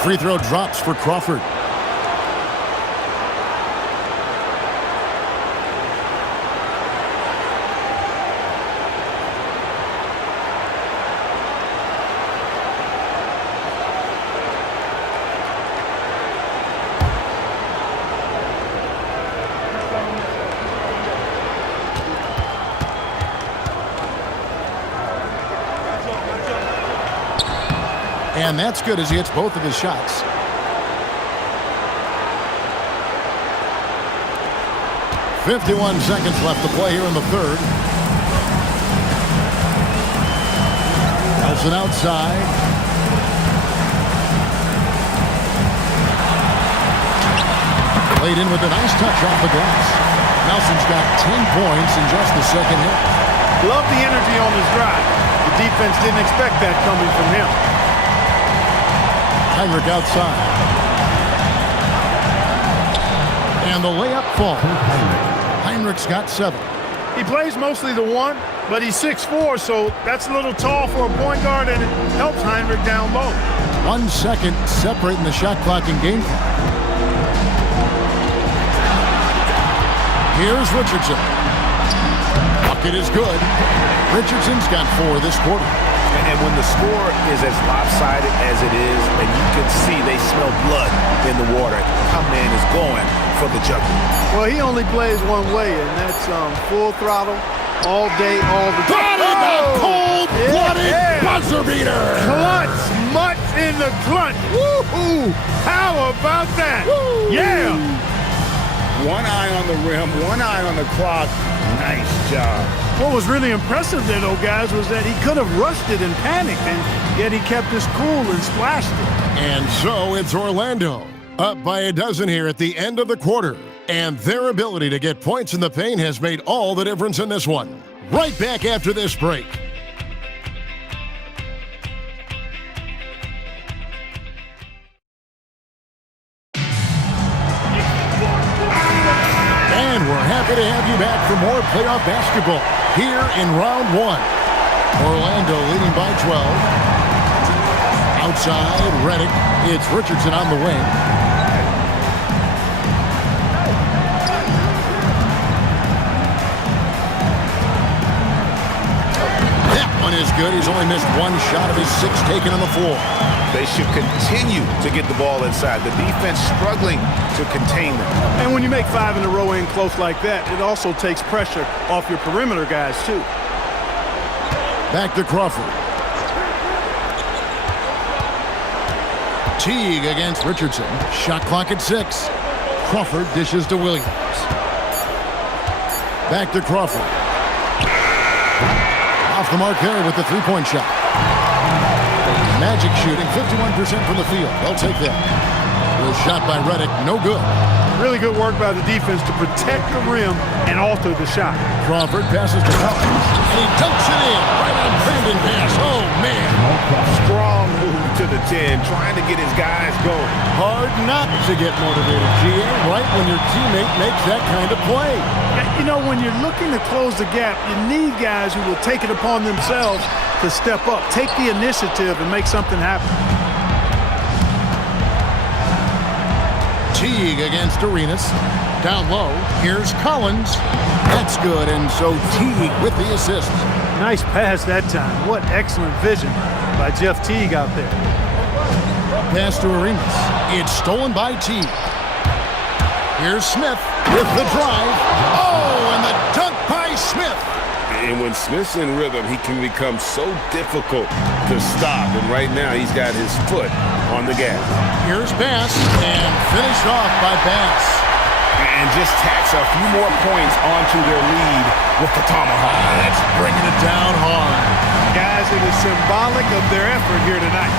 Free throw drops for Crawford. And that's good as he hits both of his shots. .51 seconds left to play here in the third. Nelson outside. Laid in with a nice touch off the glass. Nelson's got 10 points in just the second hit. Love the energy on his drive. The defense didn't expect that coming from him. Heinrich outside. And the layup falls. Heinrich's got 7. He plays mostly the 1, but he's 6'4", so that's a little tall for a point guard, and it helps Heinrich down low. 1 second separating the shot clock and game clock. Here's Richardson. Bucket is good. Richardson's got 4 this quarter. And when the score is as lopsided as it is, and you can see they smell blood in the water, our man is going for the jugular. Well, he only plays one way, and that's full throttle all day, all the time. Got it! A cold-blooded buzzer beater! Clutch, much in the clutch. Woo-hoo! How about that? Woo! Yeah! One eye on the rim, one eye on the clock. Nice job. What was really impressive there, though, guys, was that he could have rushed it and panicked, and yet he kept his cool and splashed it. And so it's Orlando, up by a dozen here at the end of the quarter. And their ability to get points in the paint has made all the difference in this one. Right back after this break. And we're happy to have you back for more playoff basketball here in round 1. Orlando leading by 12. Outside, Redick. It's Richardson on the wing. That one is good. He's only missed 1 shot of his 6 taken on the floor. They should continue to get the ball inside. The defense struggling to contain them. And when you make 5 in a row in close like that, it also takes pressure off your perimeter guys, too. Back to Crawford. Teague against Richardson. Shot clock at 6. Crawford dishes to Williams. Back to Crawford. Off the mark there with the 3-point shot. Magic shooting 51% from the field. They'll take that. Little shot by Redick, no good. Really good work by the defense to protect the rim and alter the shot. Crawford passes to Collins, and he dunks it in right on Brandon pass. Oh, man. Strong move to the 10, trying to get his guys going. Hard not to get motivated, GA, right when your teammate makes that kind of play. You know, when you're looking to close the gap, you need guys who will take it upon themselves to step up, take the initiative, and make something happen. Teague against Arenas. Down low, here's Collins. That's good, and so Teague with the assist. Nice pass that time. What excellent vision by Jeff Teague out there. Pass to Arenas. It's stolen by Teague. Here's Smith with the drive. Oh, and the dunk by Smith. And when Smith's in rhythm, he can become so difficult to stop. And right now, he's got his foot on the gas. Here's Bass, and finished off by Bass. And just tacks a few more points onto their lead with the tomahawk. That's bringing it down hard. Guys, it is symbolic of their effort here tonight.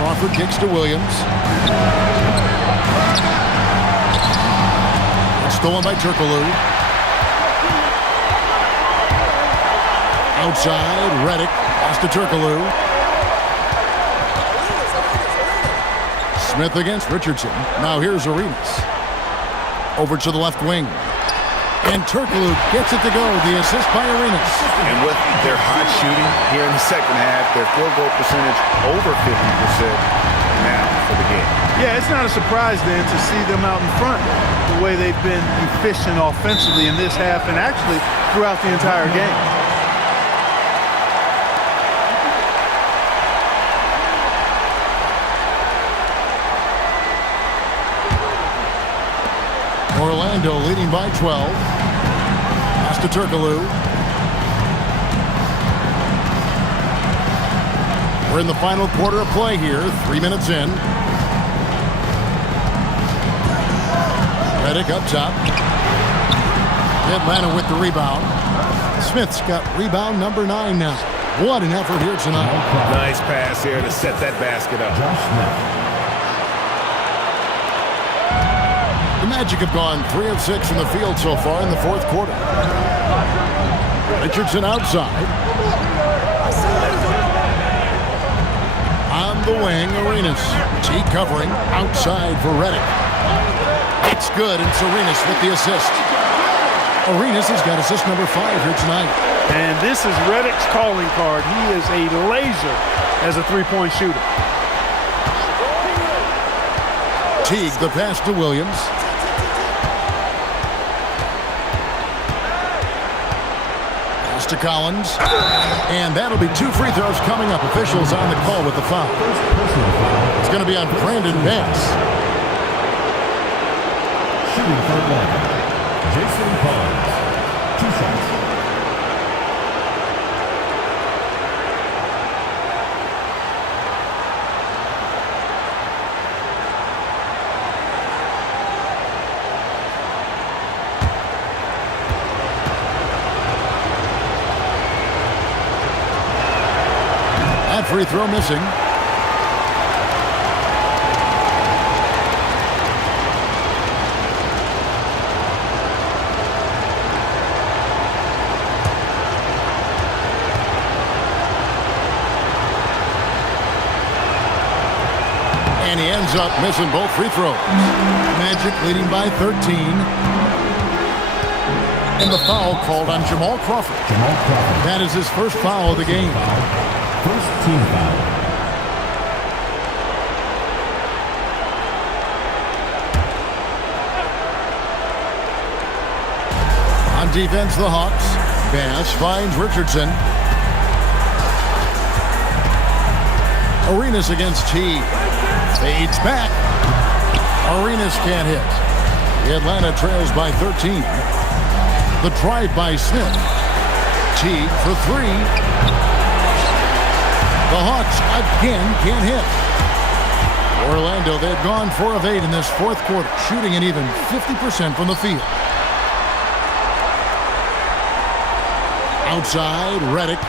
Crawford kicks to Williams. It's stolen by Turkoglu. Outside, Redick. Pass to Turkoglu. Smith against Richardson. Now here's Arenas. Over to the left wing. And Turkoglu gets it to go. The assist by Arenas. And with their hot shooting here in the second half, their field goal percentage over 50% now for the game. Yeah, it's not a surprise then to see them out in front the way they've been efficient offensively in this half and actually throughout the entire game. Orlando leading by 12. Pass to Turkoglu. We're in the final quarter of play here. 3 minutes in. Redick up top. Atlanta with the rebound. Smith's got rebound number 9 now. What an effort here tonight. Nice pass here to set that basket up. Magic have gone 3 of 6 in the field so far in the fourth quarter. Richardson outside. On the wing, Arenas. T covering outside for Redick. It's good, and Arenas with the assist. Arenas has got assist number 5 here tonight. And this is Redick's calling card. He is a laser as a three-point shooter. Teague, the pass to Williams. Pass to Collins. And that'll be 2 free throws coming up. Officials on the call with the foul. It's going to be on Brandon Bass. Shooting for one, Jason Collins. 2 shots. Free throw missing. And he ends up missing both free throws. Magic leading by 13. And the foul called on Jamal Crawford. That is his first foul of the game. First team foul. On defense, the Hawks. Bass finds Richardson. Arenas against T. Fades back. Arenas can't hit. The Atlanta trails by 13. The drive by Smith. T for 3. The Hawks again can't hit. Orlando, they've gone 4 of 8 in this fourth quarter, shooting an even 50% from the field. Outside, Redick.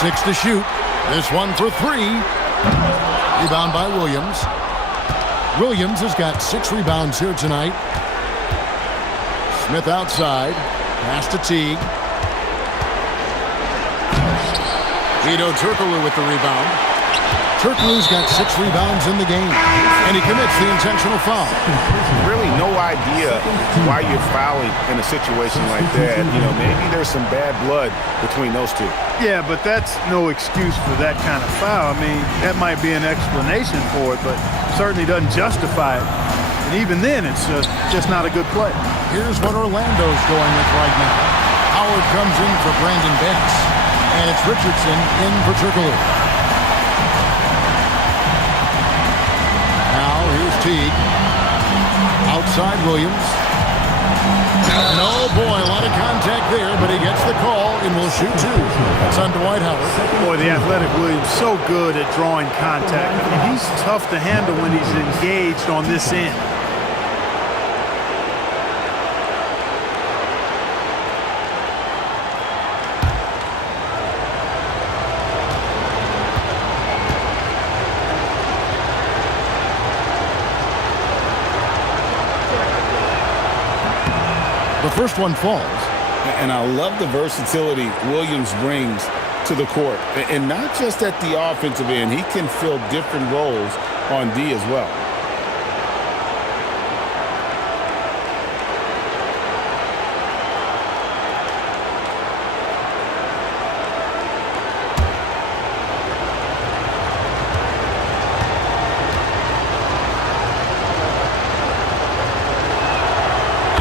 6 to shoot. This one for 3. Rebound by Williams. Williams has got 6 rebounds here tonight. Smith outside. Pass to Teague. Vito Turkoglu with the rebound. Turkoglu's got 6 rebounds in the game, and he commits the intentional foul. Really no idea why you're fouling in a situation like that. You know, maybe there's some bad blood between those two. Yeah, but that's no excuse for that kind of foul. I mean, that might be an explanation for it, but certainly doesn't justify it. And even then, it's just not a good play. Here's what Orlando's going with right now. Howard comes in for Brandon Bass, and it's Richardson in for Turkoglu. Now here's Teague. Outside Williams. And oh boy, a lot of contact there, but he gets the call and will shoot 2. That's on Dwight Howard. Boy, the athletic Williams so good at drawing contact. I mean, he's tough to handle when he's engaged on this end. The first one falls. And I love the versatility Williams brings to the court. And not just at the offensive end. He can fill different roles on D as well.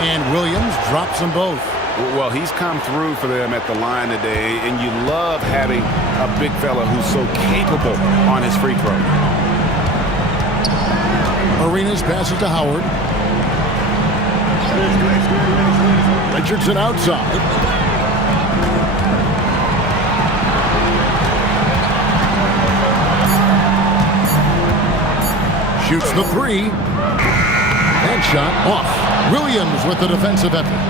And Williams drops them both. Well, he's come through for them at the line today, and you love having a big fella who's so capable on his free throw. Arenas passes to Howard. Richardson outside. Shoots the 3. And shot off. Williams with the defensive effort.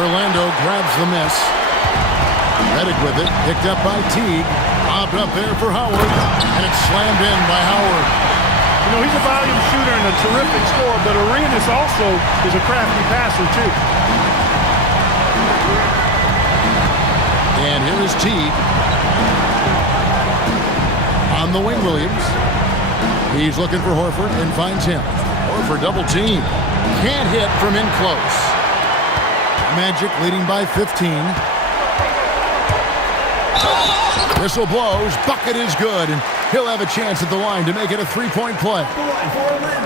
Orlando grabs the miss. Reddick with it, picked up by Teague. Bobbed up there for Howard, and it's slammed in by Howard. You know, he's a volume shooter and a terrific scorer, but Arenas also is a crafty passer, too. And here is Teague. On the wing, Williams. He's looking for Horford and finds him. Horford double team. Can't hit from in close. Magic leading by 15. Whistle blows. Bucket is good. And he'll have a chance at the line to make it a three-point play.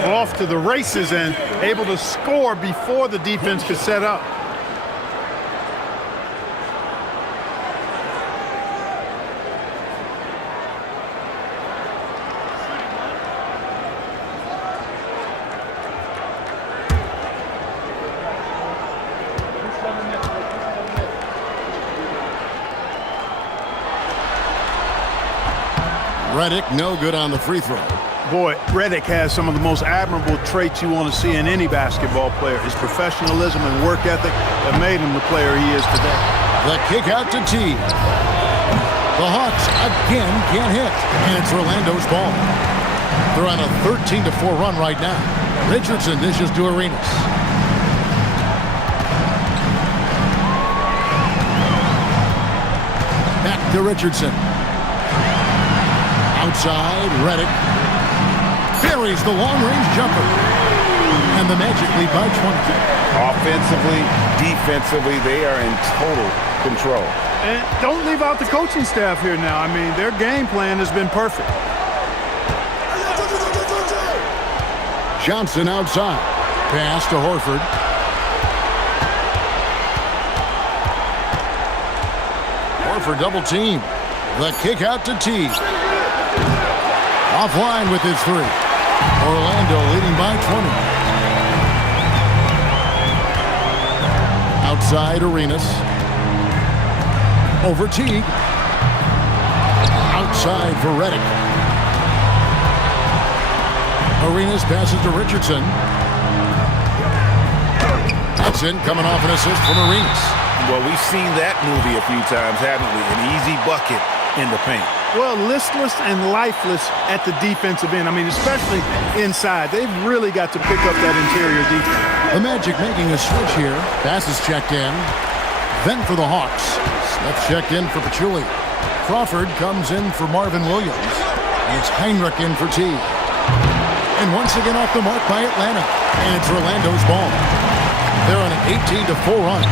Off to the races and able to score before the defense could set up. Reddick no good on the free throw. Boy, Reddick has some of the most admirable traits you want to see in any basketball player. His professionalism and work ethic that made him the player he is today. The kick out to Teague. The Hawks again can't hit, and it's Orlando's ball. They're on a 13-4 run right now. Richardson dishes to Arenas. Back to Richardson. Outside, Reddick buries the long-range jumper. And the Magic lead by 20. Offensively, defensively, they are in total control. And don't leave out the coaching staff here now. I mean, their game plan has been perfect. Johnson outside. Pass to Horford. Horford double team. The kick out to Teague. Offline with his three. Orlando leading by 20. Outside Arenas. Over Teague. Outside for Reddick. Arenas passes to Richardson. That's in, coming off an assist from Arenas. Well, we've seen that movie a few times, haven't we? An easy bucket in the paint. Well, listless and lifeless at the defensive end. I mean, especially inside. They've really got to pick up that interior defense. The Magic making a switch here. Pass is checked in. Then for the Hawks. Smith checked in for Pachulia. Crawford comes in for Marvin Williams. And it's Heinrich in for Teague. And once again off the mark by Atlanta. And it's Orlando's ball. They're on an 18-4 run.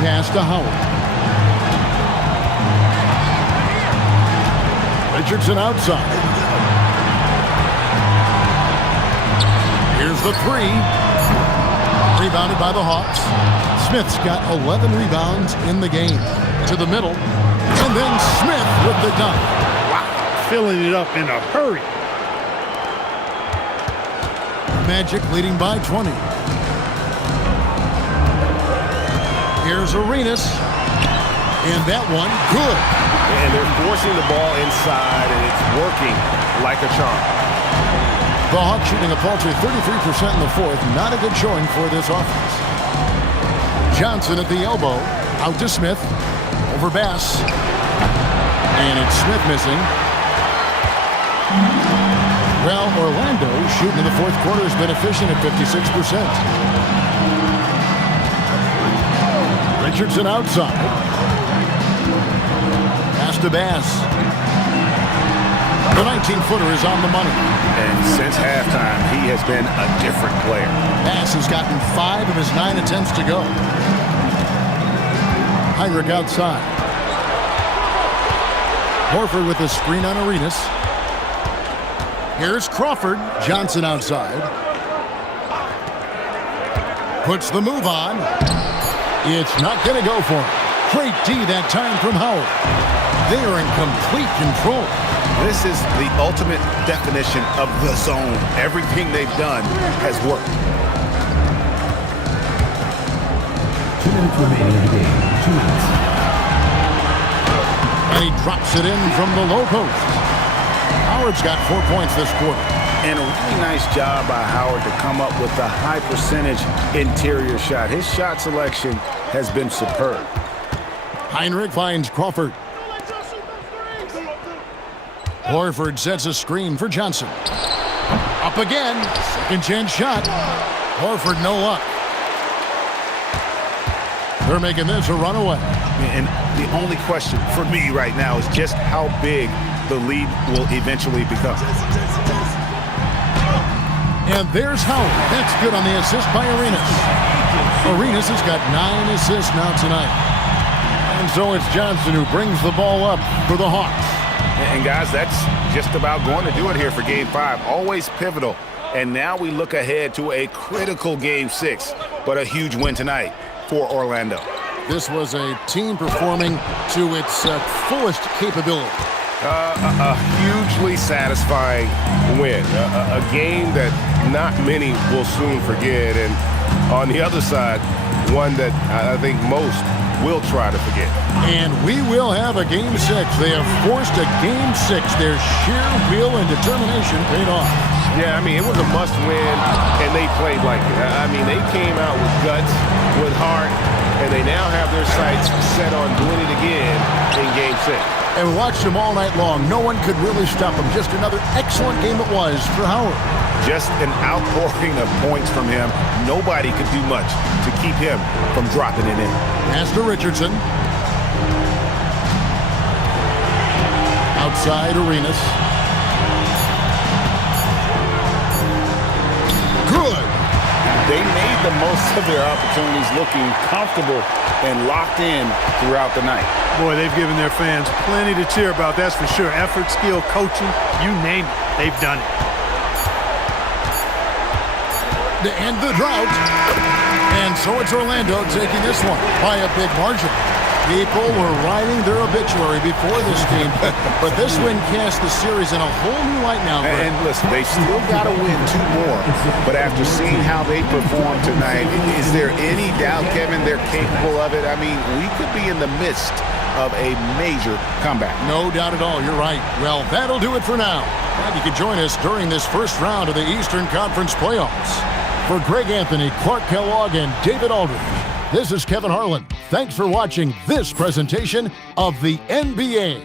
Pass to Howard. Richardson outside. Here's the three. Rebounded by the Hawks. Smith's got 11 rebounds in the game. To the middle. And then Smith with the dunk. Wow. Filling it up in a hurry. Magic leading by 20. Here's Arenas. And that one, good. And they're forcing the ball inside, and it's working like a charm. The Hawks shooting a paltry 33% in the fourth. Not a good showing for this offense. Johnson at the elbow. Out to Smith. Over Bass. And it's Smith missing. Well, Orlando shooting in the fourth quarter has been efficient at 56%. Richardson outside. Pass to Bass. The 19-footer is on the money. And since halftime, he has been a different player. Bass has gotten 5 of his 9 attempts to go. Heinrich outside. Horford with a screen on Arenas. Here's Crawford. Johnson outside. Puts the move on. It's not going to go for him. Great D that time from Howard. They are in complete control. This is the ultimate definition of the zone. Everything they've done has worked. 2 minutes remaining in the game. 2 minutes. And he drops it in from the low post. Howard's got 4 points this quarter. And a really nice job by Howard to come up with a high percentage interior shot. His shot selection has been superb. Heinrich finds Crawford. Horford sets a screen for Johnson. Up again. Second chance shot. Horford no luck. They're making this a runaway. And the only question for me right now is just how big the lead will eventually become. And there's Howard. That's good on the assist by Arenas. Arenas has got 9 assists now tonight. And so it's Johnson who brings the ball up for the Hawks. And guys, that's just about going to do it here for Game 5. Always pivotal. And now we look ahead to a critical Game 6, but a huge win tonight for Orlando. This was a team performing to its fullest capability. A hugely satisfying win. A game that not many will soon forget. And on the other side, one that I think most will try to forget. And we will have a Game 6. They have forced a Game 6. Their sheer will and determination paid off. Yeah, I mean, it was a must-win, and they played like it. I mean, they came out with guts, with heart, and they now have their sights set on doing it again in Game 6. And we watched them all night long. No one could really stop them. Just another excellent game it was for Howard. Just an outpouring of points from him. Nobody could do much to keep him from dropping it in. Pass to Richardson. Outside Arenas. Good. They made the most of their opportunities, looking comfortable and locked in throughout the night. Boy, they've given their fans plenty to cheer about, that's for sure. Effort, skill, coaching, you name it, they've done it. To end the drought. And so it's Orlando taking this one by a big margin. People were writing their obituary before this game, but this win cast the series in a whole new light now. And listen, they still got to win 2 more, but after seeing how they performed tonight, is there any doubt, Kevin, they're capable of it? I mean, we could be in the midst of a major comeback. No doubt at all. You're right. Well, that'll do it for now. Glad you could join us during this first round of the Eastern Conference playoffs. For Greg Anthony, Clark Kellogg, and David Aldridge, this is Kevin Harlan. Thanks for watching this presentation of the NBA.